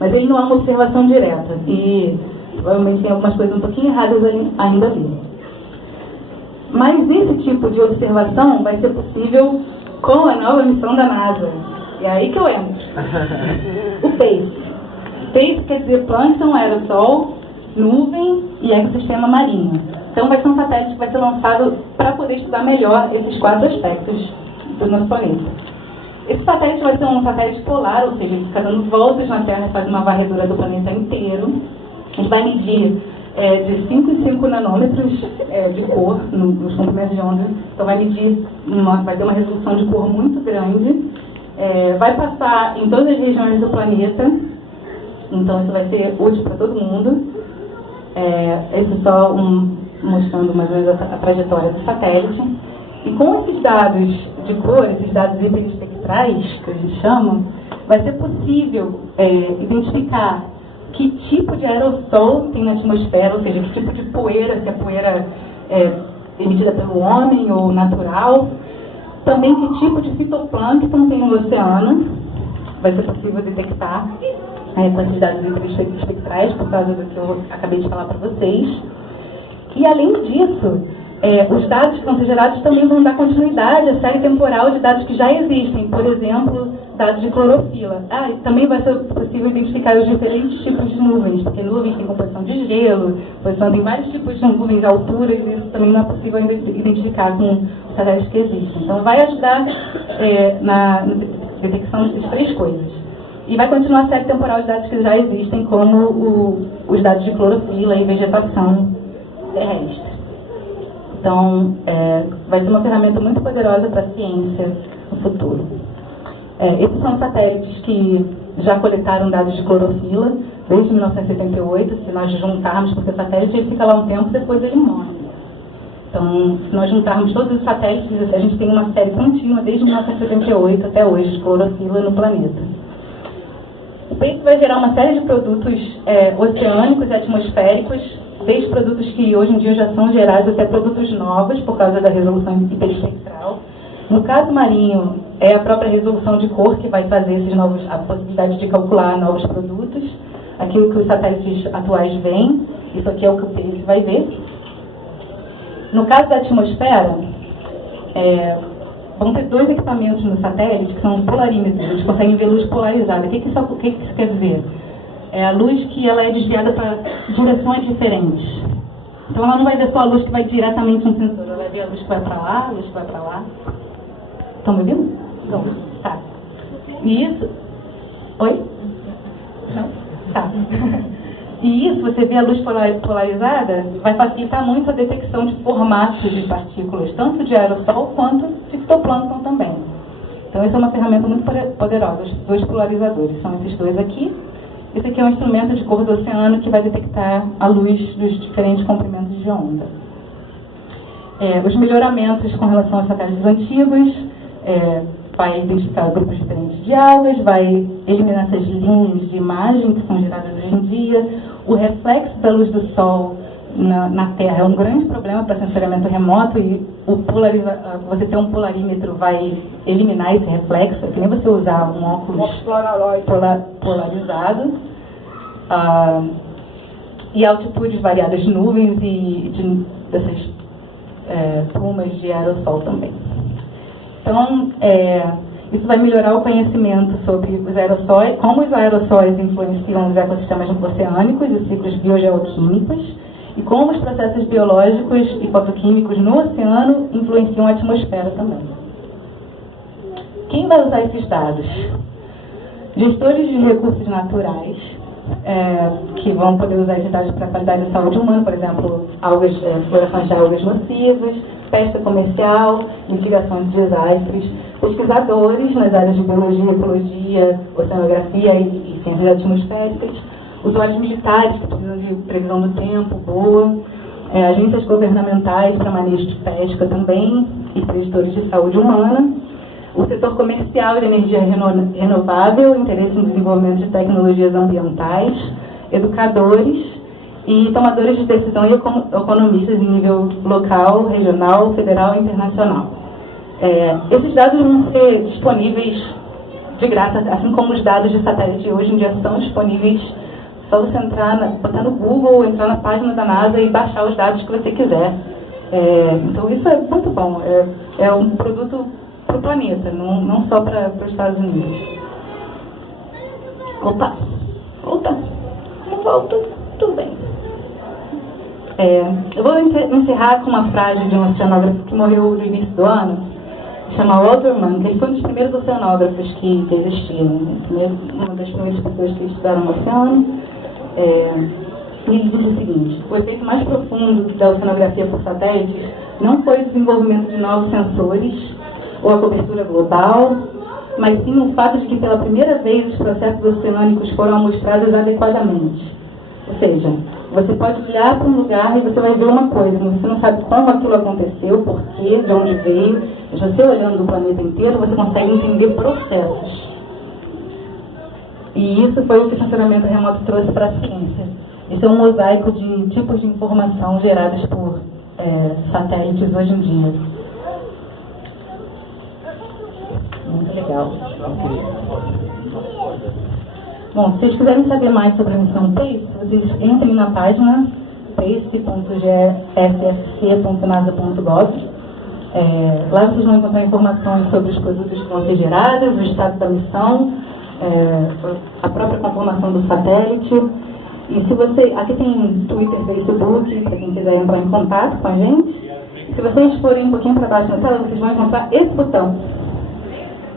mas ele não é uma observação direta. E provavelmente tem algumas coisas um pouquinho erradas ainda ali. Mas esse tipo de observação vai ser possível com a nova missão da NASA. E é aí que eu entro. O PACE. PACE quer dizer plâncton, aerossol, nuvem e ecossistema marinho. Então vai ser um satélite que vai ser lançado para poder estudar melhor esses 4 aspectos do nosso planeta. Esse satélite vai ser um satélite polar, ou seja, ele fica dando voltas na Terra e faz uma varredura do planeta inteiro. A gente vai medir de 5 em 5 nanômetros de cor nos comprimentos de onda. Então vai ter uma resolução de cor muito grande. Vai passar em todas as regiões do planeta. Então isso vai ser útil para todo mundo. Esse é só mostrando mais ou menos a trajetória do satélite. E com esses dados de cor, esses dados hiperespectrais, que a gente chama, vai ser possível identificar que tipo de aerossol tem na atmosfera, ou seja, que tipo de poeira, se a poeira emitida pelo homem ou natural. Também que tipo de fitoplâncton tem no oceano, vai ser possível detectar com esses dados espectrais, por causa do que eu acabei de falar para vocês. E, além disso, os dados que vão ser gerados também vão dar continuidade à série temporal de dados que já existem, por exemplo, dados de clorofila. E também vai ser possível identificar os diferentes tipos de nuvens, porque nuvens têm composição de gelo, tem vários tipos de nuvens de alturas, e isso também não é possível identificar com os satélites que existem. Então, vai ajudar na detecção dessas três coisas. E vai continuar a série temporal de dados que já existem, como os dados de clorofila e vegetação terrestre. Então, vai ser uma ferramenta muito poderosa para a ciência no futuro. Esses são satélites que já coletaram dados de clorofila desde 1978, se nós juntarmos, porque o satélite ele fica lá um tempo, depois ele morre. Então, se nós juntarmos todos os satélites, a gente tem uma série contínua desde 1978 até hoje de clorofila no planeta. O PACE vai gerar uma série de produtos oceânicos e atmosféricos, desde produtos que hoje em dia já são gerados até produtos novos, por causa da resolução hiperespectral. No caso marinho, é a própria resolução de cor que vai fazer a possibilidade de calcular novos produtos, aquilo que os satélites atuais veem, isso aqui é o que o PACE vai ver. No caso da atmosfera, vão ter dois equipamentos no satélite que são polarímetros, eles conseguem ver luz polarizada. O que isso quer dizer? É a luz que ela é desviada para direções diferentes. Então ela não vai ver só a luz que vai diretamente no sensor, ela vai ver a luz que vai para lá, a luz que vai para lá. Estão me ouvindo? Então, tá. E isso... Oi? Não? Tá. E isso, você vê a luz polarizada, vai facilitar muito a detecção de formatos de partículas, tanto de aerossol quanto de fitoplâncton também. Então, essa é uma ferramenta muito poderosa. Os dois polarizadores são esses dois aqui. Esse aqui é um instrumento de cor do oceano que vai detectar a luz dos diferentes comprimentos de onda. Os melhoramentos com relação aos satélites antigos, vai identificar grupos diferentes de algas, vai eliminar essas linhas de imagem que são geradas hoje em dia. O reflexo da luz do Sol na Terra é um grande problema para sensoriamento remoto e você ter um polarímetro vai eliminar esse reflexo, é que nem você usar um óculos polarizado. E altitudes variadas de nuvens e dessas plumas de aerossol também. Então, isso vai melhorar o conhecimento sobre os aerossóis, como os aerossóis influenciam os ecossistemas oceânicos e ciclos biogeoquímicos, e como os processos biológicos e fotoquímicos no oceano influenciam a atmosfera também. Quem vai usar esses dados? Gestores de recursos naturais, que vão poder usar esses dados para a qualidade de saúde humana, por exemplo, explorações de algas nocivas, pesca comercial, mitigação de desastres, pesquisadores nas áreas de biologia, ecologia, oceanografia e ciências atmosféricas, usuários militares que precisam de previsão do tempo boa, agências governamentais para manejo de pesca também e preditores de saúde humana, o setor comercial de energia renovável, interesse no desenvolvimento de tecnologias ambientais, educadores e tomadores de decisão e economistas em nível local, regional, federal e internacional. Esses dados vão ser disponíveis de graça, assim como os dados de satélite hoje em dia são disponíveis. Só você botar no Google, entrar na página da NASA e baixar os dados que você quiser. Então isso é muito bom. É um produto para o planeta, não só para os Estados Unidos. Opa! Volta! Não volta? Tudo bem. Eu vou encerrar com uma frase de um oceanógrafo que morreu no início do ano, chama Walter Mann, que ele foi um dos primeiros oceanógrafos que existiram, uma das primeiras pessoas que estudaram o oceano. Ele diz o seguinte: o efeito mais profundo da oceanografia por satélites não foi o desenvolvimento de novos sensores ou a cobertura global, mas sim o fato de que pela primeira vez os processos oceânicos foram amostrados adequadamente. Ou seja, você pode olhar para um lugar e você vai ver uma coisa, mas você não sabe como aquilo aconteceu, por quê, de onde veio. Mas você olhando o planeta inteiro, você consegue entender processos. E isso foi o que o sensoriamento remoto trouxe para a ciência. Esse é um mosaico de tipos de informação geradas por satélites hoje em dia. Muito legal. Bom, se vocês quiserem saber mais sobre a missão PACE, vocês entrem na página pace.gsfc.nasa.gov. Lá vocês vão encontrar informações sobre os produtos que vão ser gerados, o estado da missão, a própria conformação do satélite. E se você... Aqui tem Twitter, Facebook, para quem quiser entrar em contato com a gente. Se vocês forem um pouquinho para baixo na tela, vocês vão encontrar esse botão,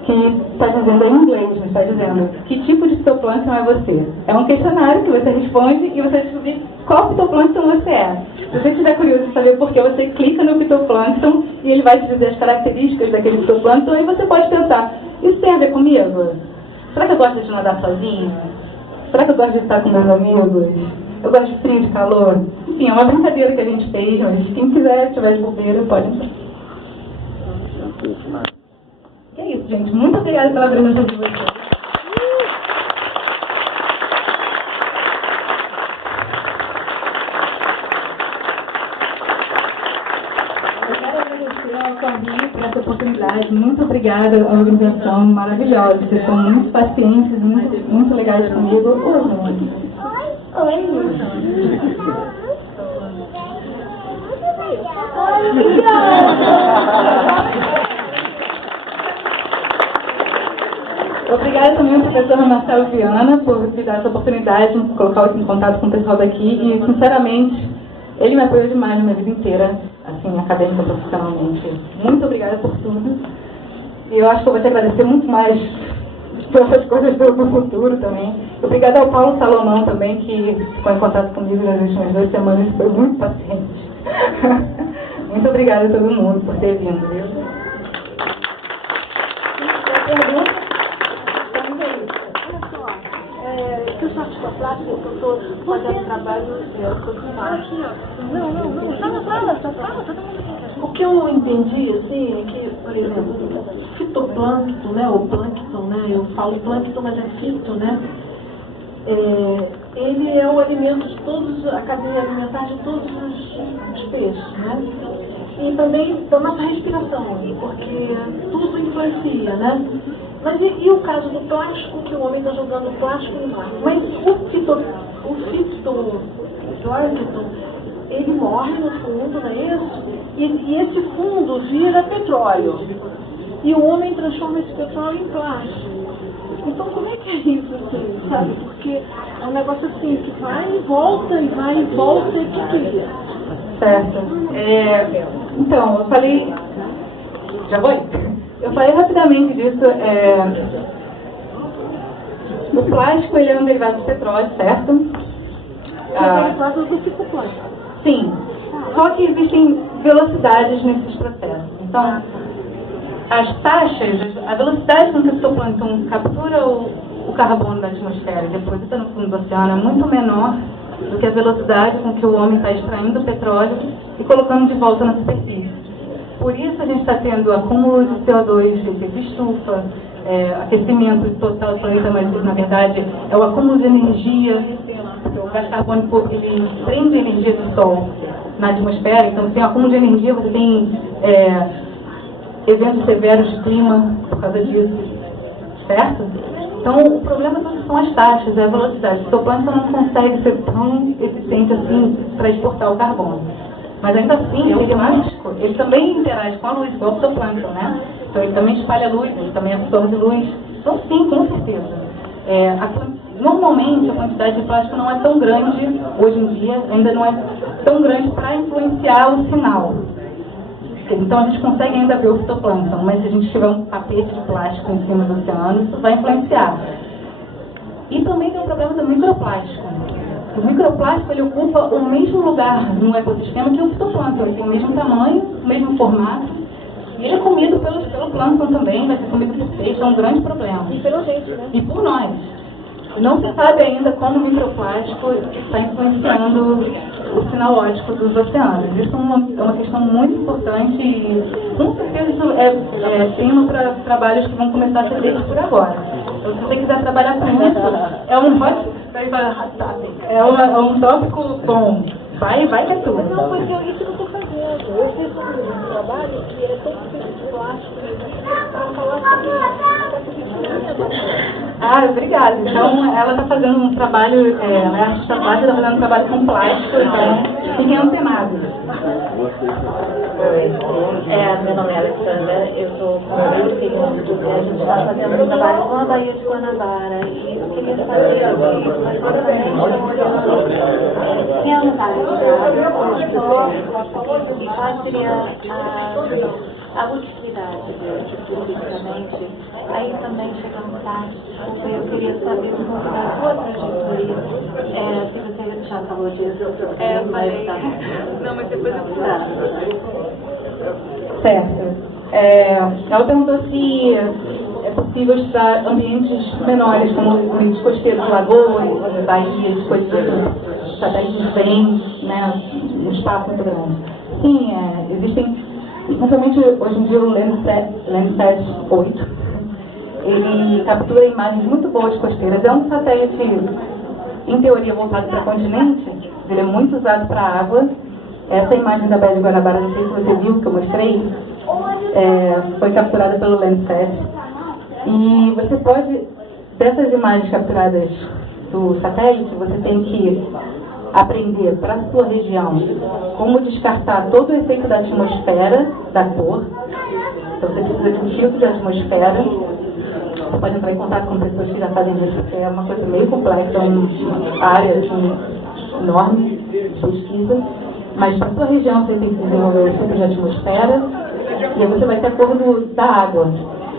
que está dizendo em inglês, mas está dizendo que tipo de fitoplâncton é você. É um questionário que você responde e você vai descobrir qual fitoplâncton você é. Se você estiver curioso de saber por que, você clica no fitoplâncton e ele vai te dizer as características daquele fitoplâncton, e você pode pensar, isso tem a ver comigo? Será que eu gosto de nadar sozinha? Será que eu gosto de estar com meus amigos? Eu gosto de frio, de calor? Enfim, é uma brincadeira que a gente fez, mas quem quiser, tiver de bobeira, pode entrar. É isso, gente. Muito obrigada pela presença de vocês. Eu quero agradecer ao convite por essa oportunidade. Muito obrigada à organização maravilhosa. Vocês são muito pacientes, muito legais comigo. Obrigada também ao professor Marcelo Viana por me dar essa oportunidade de colocar em contato com o pessoal daqui e, sinceramente, ele me apoiou demais na minha vida inteira, assim, acadêmica, profissionalmente. Muito obrigada por tudo. E eu acho que eu vou te agradecer muito mais por essas coisas no futuro também. Obrigada ao Paulo Salomão também, que ficou em contato comigo nas últimas 2 semanas e foi muito paciente. Muito obrigada a todo mundo por ter vindo, viu? Eu sou artista plástica, eu estou fazendo trabalho O que eu entendi, assim, é que, por exemplo, fitoplâncton, né, ou plâncton, né, eu falo plâncton, mas é fito, né, ele é o alimento de todos, a cadeia alimentar de todos os peixes, né, e também da nossa respiração, porque tudo influencia, né. Mas e o caso do plástico, que o homem está jogando plástico no mar? Mas o fitoplâncton, ele morre no fundo, não é isso? E esse fundo vira petróleo. E o homem transforma esse petróleo em plástico. Então como é que é isso, assim, sabe? Porque é um negócio assim, que vai e volta, e vai e volta, e tudo isso. Certo. Então, eu falei... Já foi? Eu falei rapidamente disso. O plástico, ele é um derivado do petróleo, certo? Derivado do fitoplástico. Sim. Só que existem velocidades nesses processos. Então, as taxas, a velocidade com que o fitoplâncton captura o carbono da atmosfera e deposita no fundo do oceano é muito menor do que a velocidade com que o homem está extraindo o petróleo e colocando de volta na superfície. Por isso a gente está tendo acúmulo de CO2, de efeito estufa, aquecimento total do planeta, mas na verdade é o acúmulo de energia, porque o gás carbônico ele prende a energia do Sol na atmosfera, então tem acúmulo de energia, você tem eventos severos de clima por causa disso, certo? Então o problema são as taxas, é a velocidade. O fitoplâncton não consegue ser tão eficiente assim para exportar o carbono. Mas ainda assim, o plástico, ele também interage com a luz, igual o fitoplâncton, né? Então ele também espalha luz, ele também absorve luz. Então sim, com certeza. Normalmente a quantidade de plástico não é tão grande, hoje em dia, ainda não é tão grande para influenciar o sinal. Então a gente consegue ainda ver o fitoplâncton, mas se a gente tiver um tapete de plástico em cima do oceano, isso vai influenciar. E também tem o problema do microplástico. O microplástico, ele ocupa o mesmo lugar no ecossistema que o fitoplâncton. Ele tem o mesmo tamanho, o mesmo formato. E ele é comido pelo plâncton também, vai ser comido por peixe, é um grande problema. E pela gente, né? E por nós. Não se sabe ainda como o microplástico está influenciando o sinal óptico dos oceanos. Isso é uma questão muito importante e com certeza isso é tema para trabalhos que vão começar a ser feitos por agora. Então, se você quiser trabalhar com isso, é um tópico bom. Vai que é tudo. Não, porque é isso que eu estou fazendo. eu fiz um trabalho que é todo feito de plástico, para falar sobre Ah, obrigada. Então, ela está fazendo um trabalho, ela é artista plástica, está fazendo um trabalho com plástico, então fiquem antenados. Oi, meu nome é Alexandra, eu sou comunista, a gente está fazendo um trabalho com a Baía de Guanabara e eu queria saber, agora a gente está olhando quem é o lugar e qual seria a utilidade dele publicamente. Aí também chegando tarde, desculpa, eu queria saber um pouco da sua trajetória, se você já falou disso. Eu falei. Não, mas depois eu falo. Certo. Ela perguntou se é possível estudar ambientes menores, como ambientes costeiros, lagoas, baías, coisas assim, satélites bem, né, um espaço muito grande. Sim, existem, principalmente hoje em dia o Landsat 8, ele captura imagens muito boas costeiras. É um satélite, em teoria, voltado para o continente, ele é muito usado para água. Essa imagem da Baía de Guanabara, não sei se você viu, que eu mostrei, foi capturada pelo Landsat. E você pode, dessas imagens capturadas do satélite, você tem que aprender para a sua região como descartar todo o efeito da atmosfera, da cor. Então você precisa de um filtro de atmosfera. Você pode entrar em contato com pessoas que já fazem isso, porque é uma coisa meio complexa, uma área enorme de pesquisa. Mas para a sua região você tem que desenvolver o filtro de atmosfera e aí você vai ter a cor da água.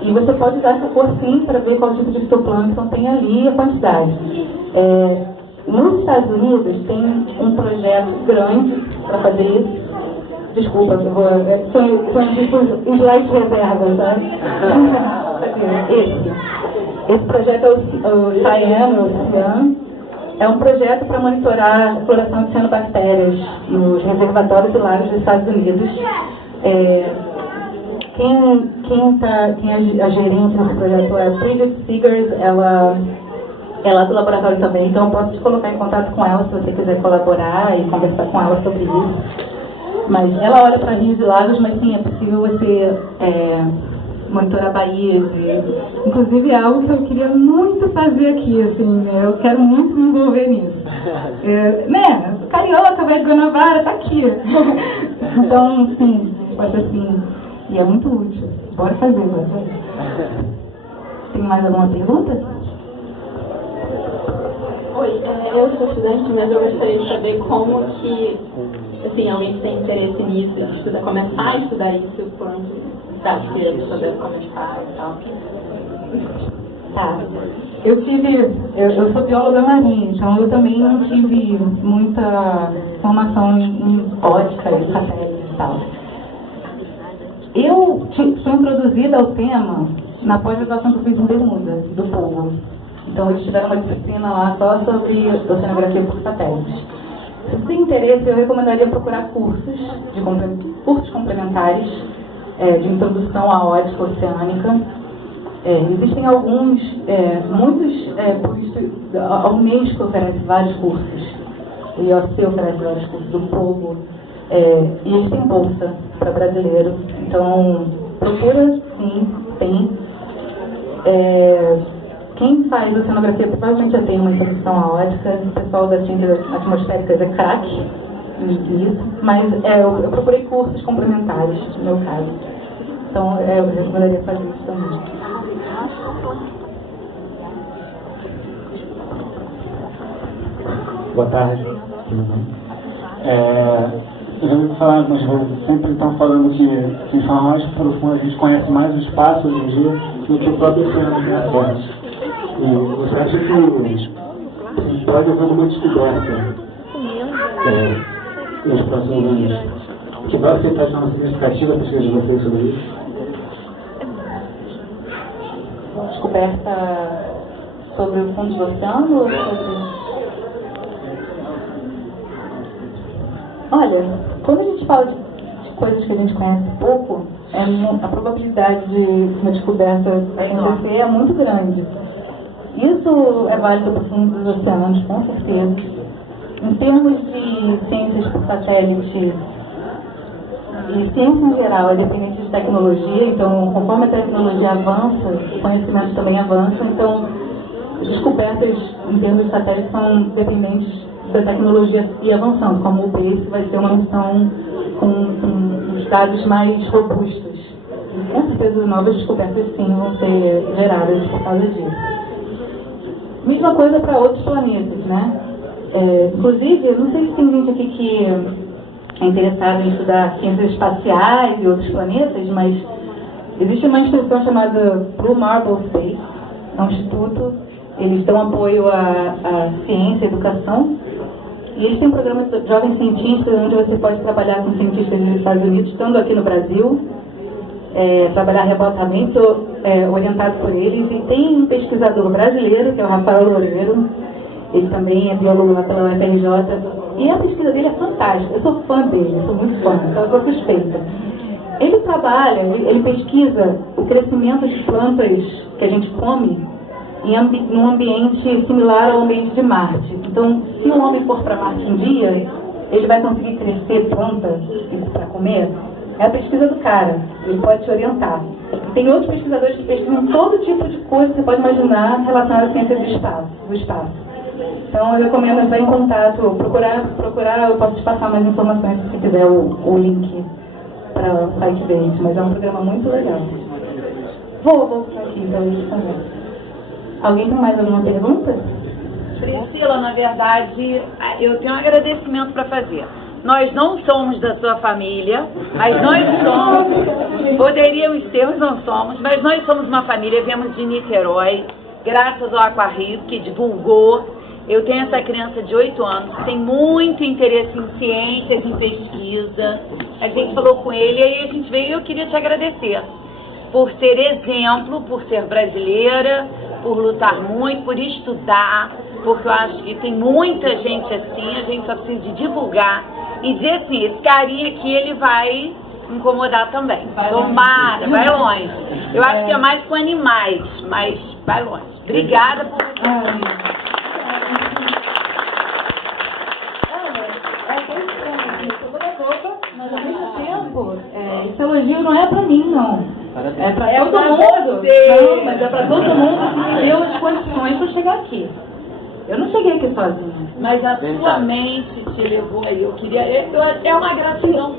E você pode usar essa cor sim para ver qual tipo de fitoplâncton tem ali e a quantidade. Nos Estados Unidos tem um projeto grande para fazer isso. Desculpa, eu vou. São tipo slides reservas, sabe? Esse projeto é o CIAN. É um projeto para monitorar a exploração de cianobactérias nos reservatórios e lagos dos Estados Unidos. Quem é a gerente desse projeto é a Bridget Seegers, ela é lá do laboratório também, então eu posso te colocar em contato com ela se você quiser colaborar e conversar com ela sobre isso. Mas ela olha para rios e lagos, mas sim, é possível você monitorar baías. Inclusive é algo que eu queria muito fazer aqui, assim, né? Eu quero muito me envolver nisso. Né? Carioca, Baía de Guanabara, tá aqui. Então, sim, pode ser assim. E é muito útil. Bora fazer. Tem mais alguma pergunta? Oi, eu sou estudante, mas eu gostaria de saber como que, assim, alguém que tem interesse nisso, começar a estudar isso, quando dá para saber como está e tal. Tá. Eu sou bióloga marinha, então eu também não tive muita formação em ótica e satélites e tal. Eu fui introduzida ao tema na pós-graduação que eu fiz em Bermuda, do povo. Então eles tiveram uma disciplina lá só sobre oceanografia por satélites. Se você tem interesse, eu recomendaria procurar cursos complementares de introdução à ótica oceânica. Existem alguns, muitos, a Unesco oferece vários cursos, o IOC oferece vários cursos, do povo, e eles têm bolsa para brasileiro. Então, procura, sim, tem. Quem faz oceanografia provavelmente já tem uma introdução à ótica, o pessoal das ciências atmosféricas é craque nisso, mas eu procurei cursos complementares, no meu caso. Então, eu recomendaria fazer isso também. Boa tarde. Eu já ouvi falar, mas vou sempre estão falando que em forma mais profunda a gente conhece mais o espaço hoje em dia do que o próprio oceano que é a Terra. E você acha que pode haver uma descoberta nos próximos anos que vai afetar de forma significativa a pesquisa de vocês sobre isso? Descoberta sobre o fundo do oceano ou sobre... Olha, quando a gente fala de coisas que a gente conhece pouco, a probabilidade de uma descoberta acontecer é muito grande. Isso é válido para o fundo dos oceanos, com certeza. Em termos de ciências por satélite, E ciência em geral é dependente de tecnologia, então conforme a tecnologia avança, o conhecimento também avança, então as descobertas em termos de satélite são dependentes da tecnologia ir avançando, como o PACE vai ser uma missão com os dados mais robustos. E com certeza novas descobertas sim vão ser geradas por causa disso. Mesma coisa para outros planetas, né? Inclusive, eu não sei se tem gente aqui que é interessado em estudar ciências espaciais e outros planetas, mas existe uma instituição chamada Blue Marble Space, é um instituto, eles dão apoio à ciência e educação, e eles têm um programa de jovens cientistas, onde você pode trabalhar com cientistas dos Estados Unidos, estando aqui no Brasil, trabalhar remotamente, orientado por eles, e tem um pesquisador brasileiro, que é o Rafael Loureiro, ele também é biólogo lá pela UFRJ, e a pesquisa dele é fantástica, eu sou fã dele, eu sou muito fã, então eu sou suspeita. Ele trabalha, ele pesquisa o crescimento de plantas que a gente come num ambiente similar ao ambiente de Marte. Então, se um homem for para Marte um dia, ele vai conseguir crescer plantas para comer? É a pesquisa do cara, ele pode te orientar. Tem outros pesquisadores que pesquisam todo tipo de coisa que você pode imaginar relacionada à ciência do espaço. Então, eu recomendo entrar em contato, procurar, eu posso te passar mais informações se você quiser o link para o site deles, mas é um programa muito legal. Vou ficar aqui, então a gente conversa. Alguém tem mais alguma pergunta? Priscila, na verdade, eu tenho um agradecimento para fazer. Nós não somos da sua família, mas nós somos, poderíamos ter, mas não somos, mas nós somos uma família, viemos de Niterói, graças ao Aquarrio, que divulgou. Eu tenho essa criança de 8 anos, que tem muito interesse em ciências, em pesquisa. A gente falou com ele, e aí a gente veio e eu queria te agradecer por ser exemplo, por ser brasileira, por lutar muito, por estudar, porque eu acho que tem muita gente assim, a gente só precisa de divulgar e dizer assim, esse carinha aqui, ele vai incomodar também. Tomara, vai longe. Eu acho que é mais com animais, mas vai longe. Obrigada por mas ao mesmo tempo, esse elogio não é pra mim, não. É pra todo mundo. Não, mas é pra todo mundo que me deu as condições para chegar aqui. Eu não cheguei aqui sozinha. Mas a sua mente te levou aí. Eu queria. É uma gratidão.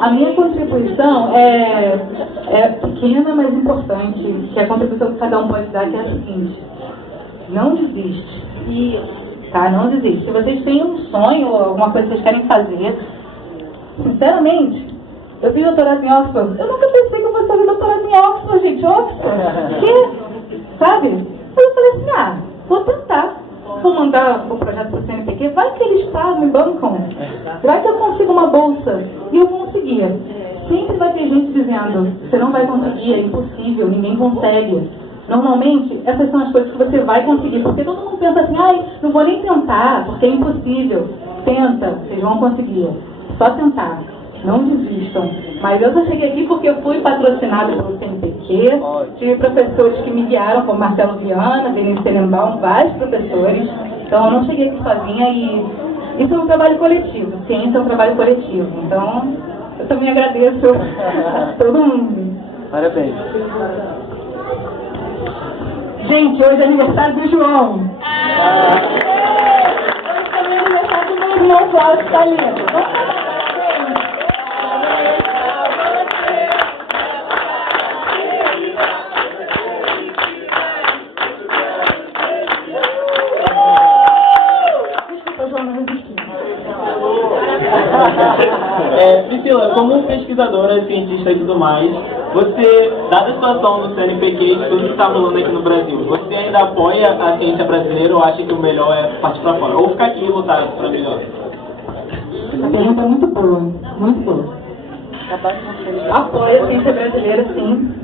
A minha contribuição é pequena, mas importante. Que a contribuição que cada um pode dar que é a seguinte: não desiste. Tá? Não desiste. Se vocês têm um sonho ou alguma coisa que vocês querem fazer, sinceramente, eu fiz doutorado em Oxford. Eu nunca pensei que eu fosse fazer doutorado em Oxford, gente. Oxford. Que? Sabe? Eu falei assim, vou tentar. Vou mandar o projeto para o CNPq, vai que eles me bancam. Vai que eu consigo uma bolsa. E eu conseguia. Sempre vai ter gente dizendo, você não vai conseguir, é impossível, ninguém consegue. Normalmente, essas são as coisas que você vai conseguir, porque todo mundo pensa assim, não vou nem tentar, porque é impossível. Tenta, vocês vão conseguir. Só tentar. Não desistam. Mas eu só cheguei aqui porque eu fui patrocinada pelo CNPq, tive professores que me guiaram, como Marcelo Viana, Denise Tenenbaum, vários professores. Então eu não cheguei aqui sozinha e isso é um trabalho coletivo. Ciência é um trabalho coletivo. Então eu também agradeço a todo mundo. Parabéns. Gente, hoje é aniversário do João. Hoje também é aniversário do meu irmão Cláudio, que está ali. Priscila, como pesquisadora, cientista e tudo mais, você, dada a situação do CNPq e tudo que está rolando aqui no Brasil, você ainda apoia a ciência brasileira ou acha que o melhor é partir para fora? Ou ficar aqui e lutar para melhor? A pergunta é muito boa, muito boa. Apoio a ciência brasileira, sim.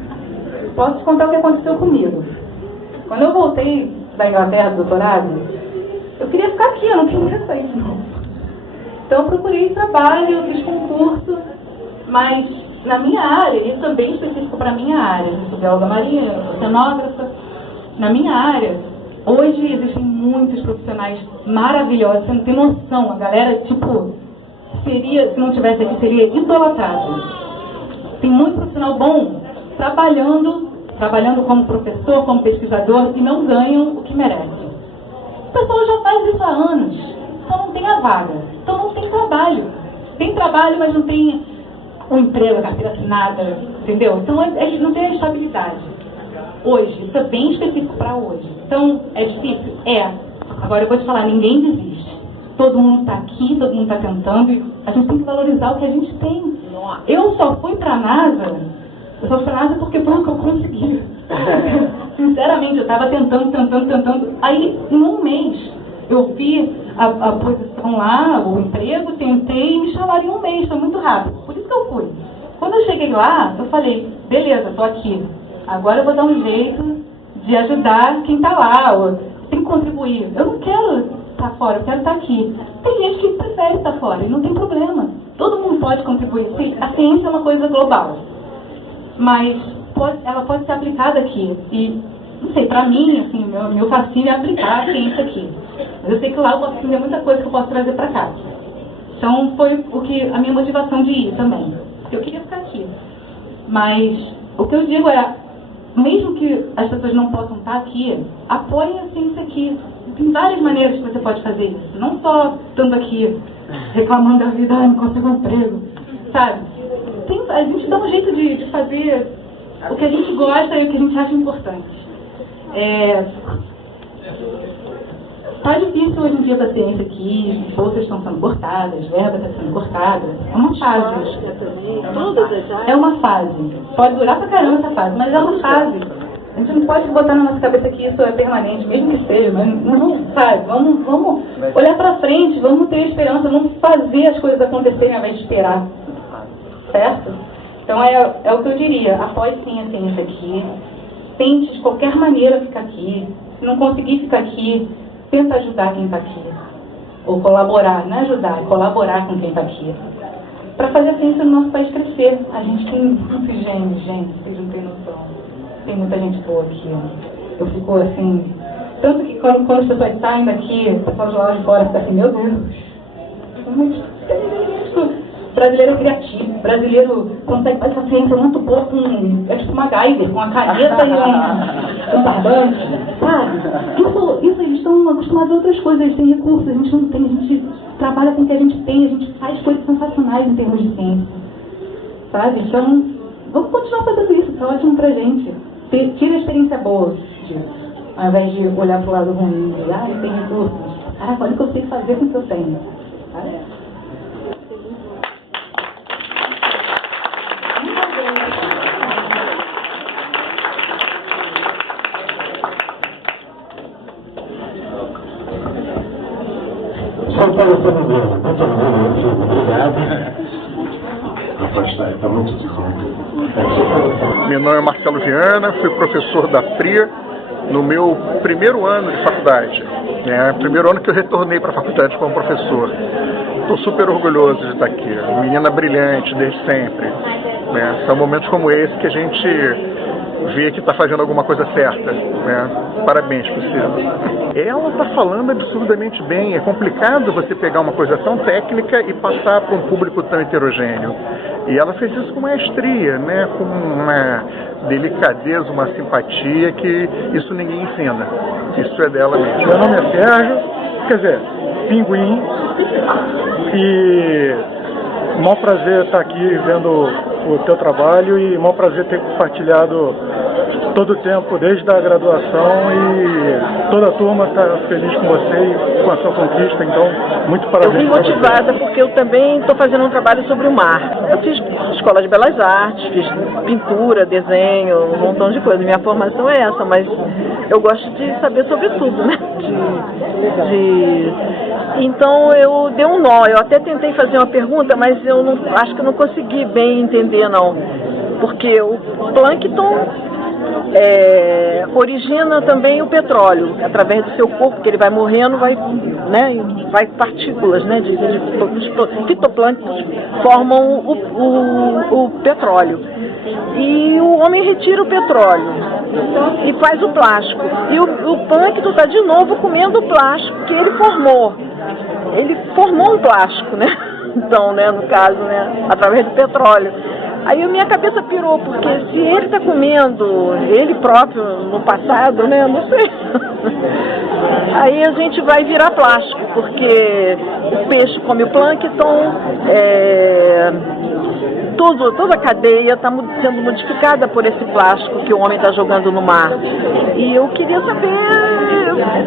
Posso te contar o que aconteceu comigo. Quando eu voltei da Inglaterra do doutorado, eu queria ficar aqui, eu não queria sair de novo. Então eu procurei trabalho, fiz concurso, mas na minha área, isso é bem específico para a minha área, eu sou bióloga marinha, oceanógrafa, na minha área, hoje existem muitos profissionais maravilhosos, você não tem noção, a galera, se não tivesse aqui, seria idolatrada. Tem muito profissional bom trabalhando como professor, como pesquisador, e não ganham o que merecem. A pessoa já faz isso há anos, então não tem a vaga, então não tem trabalho. Tem trabalho, mas não tem um emprego, a carteira assinada, entendeu? Então não tem a estabilidade. Hoje, isso é bem específico para hoje. Então, é difícil? É. Agora eu vou te falar, ninguém desiste. Todo mundo está aqui, todo mundo está tentando, e a gente tem que valorizar o que a gente tem. Eu só fui para a NASA porque foi o que eu consegui. Sinceramente, eu estava tentando. Aí, em um mês, eu fiz a posição lá, o emprego, tentei e me chamaram em um mês, foi muito rápido. Por isso que eu fui. Quando eu cheguei lá, eu falei, beleza, estou aqui. Agora eu vou dar um jeito de ajudar quem está lá, ou tem que contribuir. Eu não quero estar fora, eu quero estar aqui. Tem gente que prefere estar fora e não tem problema. Todo mundo pode contribuir. Sim, a ciência é uma coisa global, mas ela pode ser aplicada aqui. E, não sei, para mim, assim, meu fascínio é aplicar a ciência aqui. Mas eu sei que lá eu posso aprender muita coisa que eu posso trazer para cá. Então foi a minha motivação de ir também. Porque eu queria ficar aqui. Mas o que eu digo é, mesmo que as pessoas não possam estar aqui, apoiem a ciência aqui. Tem várias maneiras que você pode fazer isso. Não só estando aqui, reclamando da vida, não consigo um emprego, sabe? A gente dá um jeito de fazer o que a gente gosta e o que a gente acha importante. Tá difícil hoje em dia para a ciência aqui, bolsas estão sendo cortadas, verbas estão sendo cortadas. É uma fase. É uma fase. Pode durar pra caramba essa fase, mas é uma fase. A gente não pode botar na nossa cabeça que isso é permanente, mesmo que seja, mas não, sabe? Vamos olhar pra frente, vamos ter esperança, vamos fazer as coisas acontecerem ao invés de esperar. Certo? Então é o que eu diria, apoie sim a ciência aqui, tente de qualquer maneira ficar aqui, se não conseguir ficar aqui, tenta ajudar quem está aqui, ou colaborar, não é ajudar, é colaborar com quem está aqui, para fazer a ciência no nosso país crescer. A gente tem muitos gênios, gente, vocês não têm noção, tem muita gente boa aqui, eu fico assim, tanto que quando as pessoas saem daqui, o pessoal de lá de fora fica assim, meu Deus, brasileiro criativo, brasileiro consegue fazer essa ciência muito boa é tipo uma MacGyver, com uma caneta e um barbante, sabe? Isso eles estão acostumados a outras coisas, eles têm recursos, a gente não tem, a gente trabalha com o que a gente tem, a gente faz coisas sensacionais em termos de ciência, sabe? Então, vamos continuar fazendo isso, tá ótimo pra gente. Tira a experiência boa disso, ao invés de olhar pro lado ruim, ele tem recursos. Caraca, olha o que eu sei fazer com o que eu tenho. Sabe? Só para você me ver, muito obrigado. Está muito difícil. Meu nome é Marcelo Viana, fui professor da FRIA no meu primeiro ano de faculdade. Primeiro ano que eu retornei para a faculdade como professor. Estou super orgulhoso de estar aqui. Menina brilhante desde sempre. São momentos como esse que a gente vê que está fazendo alguma coisa certa. Parabéns, Priscila. Ela está falando absurdamente bem. É complicado você pegar uma coisa tão técnica e passar para um público tão heterogêneo. E ela fez isso com maestria, com uma delicadeza, uma simpatia que isso ninguém ensina. Isso é dela mesmo. Meu nome é Sérgio, quer dizer, Pinguim, e maior prazer estar aqui vendo o teu trabalho e maior prazer ter compartilhado todo o tempo, desde a graduação, e toda a turma está feliz com você e com a sua conquista, então muito parabéns. Eu vim motivada porque eu também estou fazendo um trabalho sobre o mar. Eu fiz escola de belas artes, fiz pintura, desenho, um montão de coisa. Minha formação é essa, mas eu gosto de saber sobre tudo, né? Então eu dei um nó, eu até tentei fazer uma pergunta, mas eu não, acho que eu não consegui bem entender não, porque o plâncton origina também o petróleo, através do seu corpo, que ele vai morrendo, vai partículas, de fitoplânctons formam o petróleo. E o homem retira o petróleo e faz o plástico. E o plâncton está de novo comendo o plástico que ele formou. Ele formou um plástico, Então, no caso, através do petróleo. Aí a minha cabeça pirou, porque se ele está comendo ele próprio no passado, né, não sei. Aí a gente vai virar plástico, porque o peixe come o plâncton, toda a cadeia está sendo modificada por esse plástico que o homem está jogando no mar. E eu queria saber,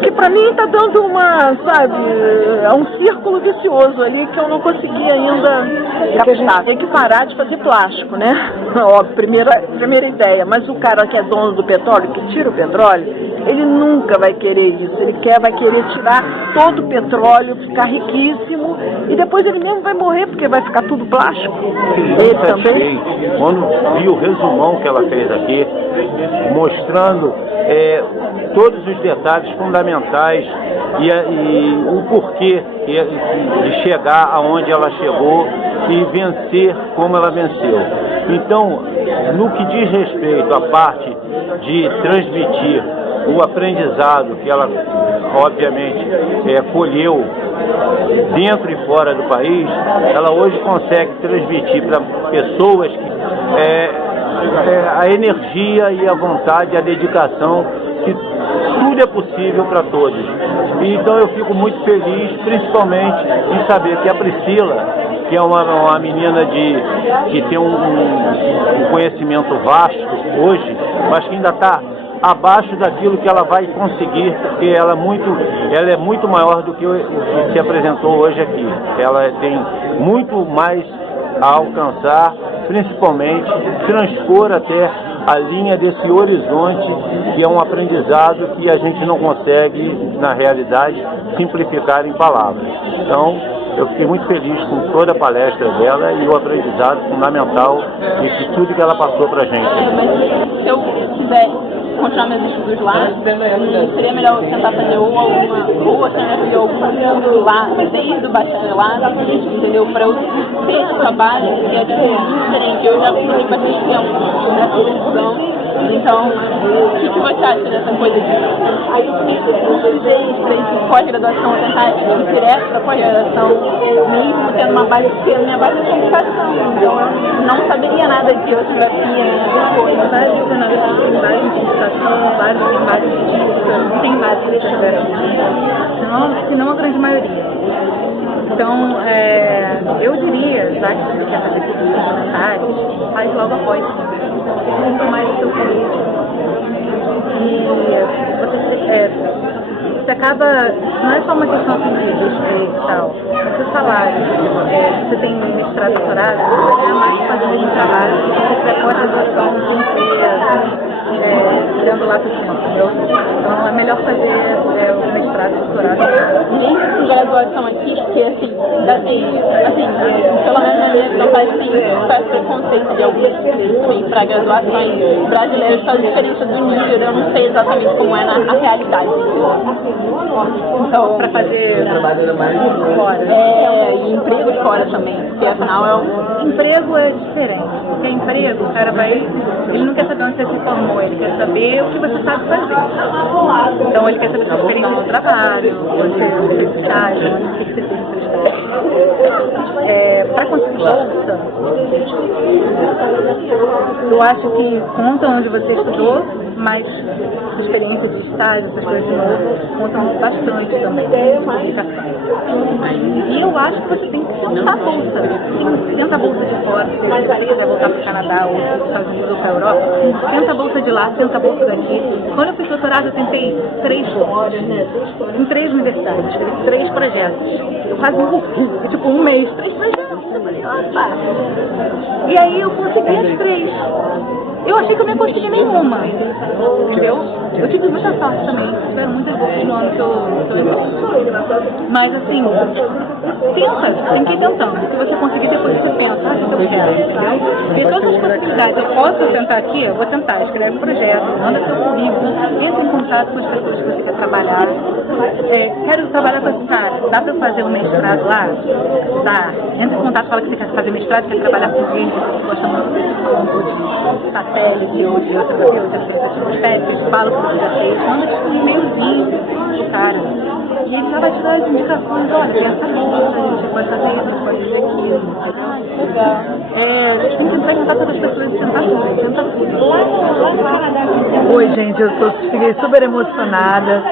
que para mim está dando um círculo vicioso ali que eu não consegui ainda captar. Tem que parar de fazer plástico, né? Óbvio, primeira ideia. Mas o cara que é dono do petróleo, que tira o petróleo, ele nunca vai querer isso. Ele vai querer tirar todo o petróleo, ficar riquíssimo, e depois ele mesmo vai morrer, porque vai ficar tudo plástico. Ele também. Quando vi o resumão que ela fez aqui, mostrando todos os detalhes fundamentais e o porquê de chegar aonde ela chegou e vencer como ela venceu. Então, no que diz respeito à parte de transmitir o aprendizado que ela, obviamente, colheu dentro e fora do país, ela hoje consegue transmitir para pessoas a energia e a vontade, a dedicação, que tudo é possível para todos. E então eu fico muito feliz, principalmente em saber que a Priscila, que é uma menina que tem um conhecimento vasto hoje, mas que ainda está abaixo daquilo que ela vai conseguir, porque ela é muito maior do que o que se apresentou hoje aqui. Ela tem muito mais a alcançar, principalmente transpor até a linha desse horizonte, que é um aprendizado que a gente não consegue, na realidade, simplificar em palavras. Então, eu fiquei muito feliz com toda a palestra dela e o aprendizado fundamental de tudo que ela passou para a gente. Se eu quiser continuar meus estudos lá, seria melhor eu tentar fazer ou algum curso lá, desde o bacharelado, entendeu? Para eu ter esse trabalho, que é diferente. Eu já fiquei bastante tempo nessa decisão. Então, o que você acha dessa coisa de pós-graduação, tentar ir direto para pós-graduação, mesmo tendo minha base de comunicação? Então, eu não saberia nada de oceanografia, nem coisa. Vários oceanógrafos têm base em computação, vários têm base científica, não tem base de oceanografia, senão a grande maioria. Então, eu diria, já que você quer fazer cursos complementares, faz logo após. Cumpra mais o seu currículo. E você acaba, não é só uma questão de tal, o seu salário. Você tem mestrado, doutorado, você ganha mais para fazer o mesmo trabalho, se você tiver pós-graduação de empresa, tirando lá para cima, entendeu? Então é melhor fazer o mestrado, doutorado. Mesmo com graduação aqui, porque assim, pelo menos na minha visão faz preconceito de alguns que vêm para graduações brasileiras pela diferença do nível, eu não sei exatamente como é na realidade. Então, para fazer fora. E emprego fora também, porque afinal emprego é diferente. Porque emprego, o cara ele não quer saber onde você se formou, ele quer saber o que você sabe fazer. Então ele quer saber sua experiência no trabalho, você fez estágio, o que você fez no seu estágio. Para conseguir bolsa, eu acho que conta onde você estudou, mas sua experiência de estágio, essas coisas de novo, contam bastante também. E eu acho que você tem que tentar bolsa. Tenta a bolsa de fora, se você quiser voltar para o Canadá ou para os Estados Unidos ou para a Europa, tenta a bolsa de lá, tenta a bolsa daqui. Quando eu fiz doutorado, eu tentei 3 bolsas, em 3 universidades, fiz 3 projetos. Eu quase morri, tipo um mês, 3 projetos. Eu falei, e aí eu consegui as 3. Eu achei que eu não ia conseguir nenhuma, entendeu? Eu tive muita sorte também, tiveram muitas bolsas no ano que eu entrei. Mas assim, tenta, tem que ir tentando. Se você conseguir, depois você pensa, o que eu quero, entendeu? E todas as possibilidades, eu posso tentar aqui, eu vou tentar, escreve um projeto, manda seu currículo, entra em contato com as pessoas que você quer trabalhar. Quero trabalhar com esse cara, dá pra eu fazer um mestrado lá? Dá. Entra em contato, fala que você quer fazer mestrado, quer trabalhar com gente, você gosta muito de satélite ou de outras espécies, fala o que você já fez, manda tipo um e-mailzinho pro cara. E ele já vai te dar as indicações, olha, tem essa bolsa, a gente pode fazer isso, pode fazer aquilo. Legal. Tem que entrar em contato com as pessoas e tentar tudo. Oi, gente, fiquei super emocionada.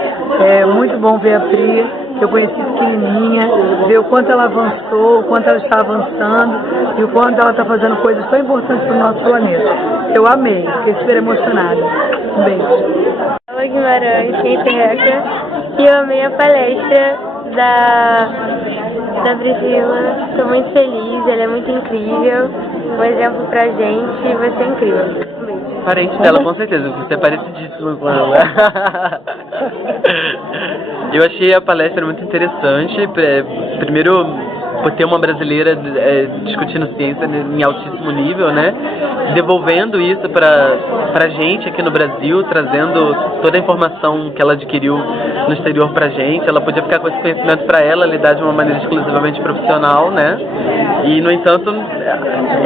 É muito bom ver a Pri, que eu conheci pequenininha, ver o quanto ela avançou, o quanto ela está avançando e o quanto ela está fazendo coisas tão importantes para o nosso planeta. Eu amei, fiquei super emocionada. Um beijo. Paula Guimarães, ciência reca, e eu amei a palestra da Priscila. Estou muito feliz, ela é muito incrível, um exemplo pra gente, vai ser incrível. Um beijo. Parente dela, com certeza, você é parecidíssima com ela. Eu achei a palestra muito interessante, primeiro por ter uma brasileira discutindo ciência em altíssimo nível, né? Devolvendo isso pra gente aqui no Brasil, trazendo toda a informação que ela adquiriu no exterior pra gente. Ela podia ficar com esse conhecimento pra ela, lidar de uma maneira exclusivamente profissional, né? E, no entanto,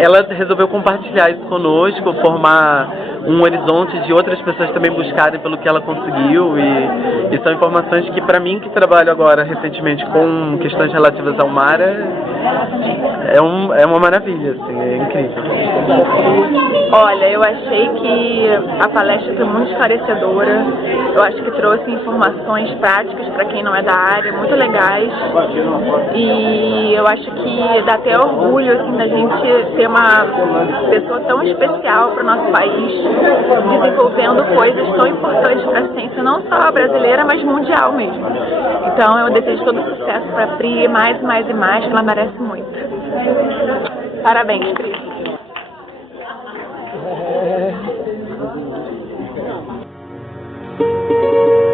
ela resolveu compartilhar isso conosco, formar um horizonte de outras pessoas também buscarem pelo que ela conseguiu, e são informações que, para mim, que trabalho agora recentemente com questões relativas ao mar, é uma maravilha, assim, é incrível. Olha, eu achei que a palestra foi muito esclarecedora. Eu acho que trouxe informações práticas para quem não é da área, muito legais. E eu acho que dá até orgulho, assim, da gente ter uma pessoa tão especial para o nosso país, desenvolvendo coisas tão importantes para a ciência, não só brasileira, mas mundial mesmo. Então eu desejo todo sucesso para a Pri, mais, que ela merece muito. Parabéns, Pri. Thank you.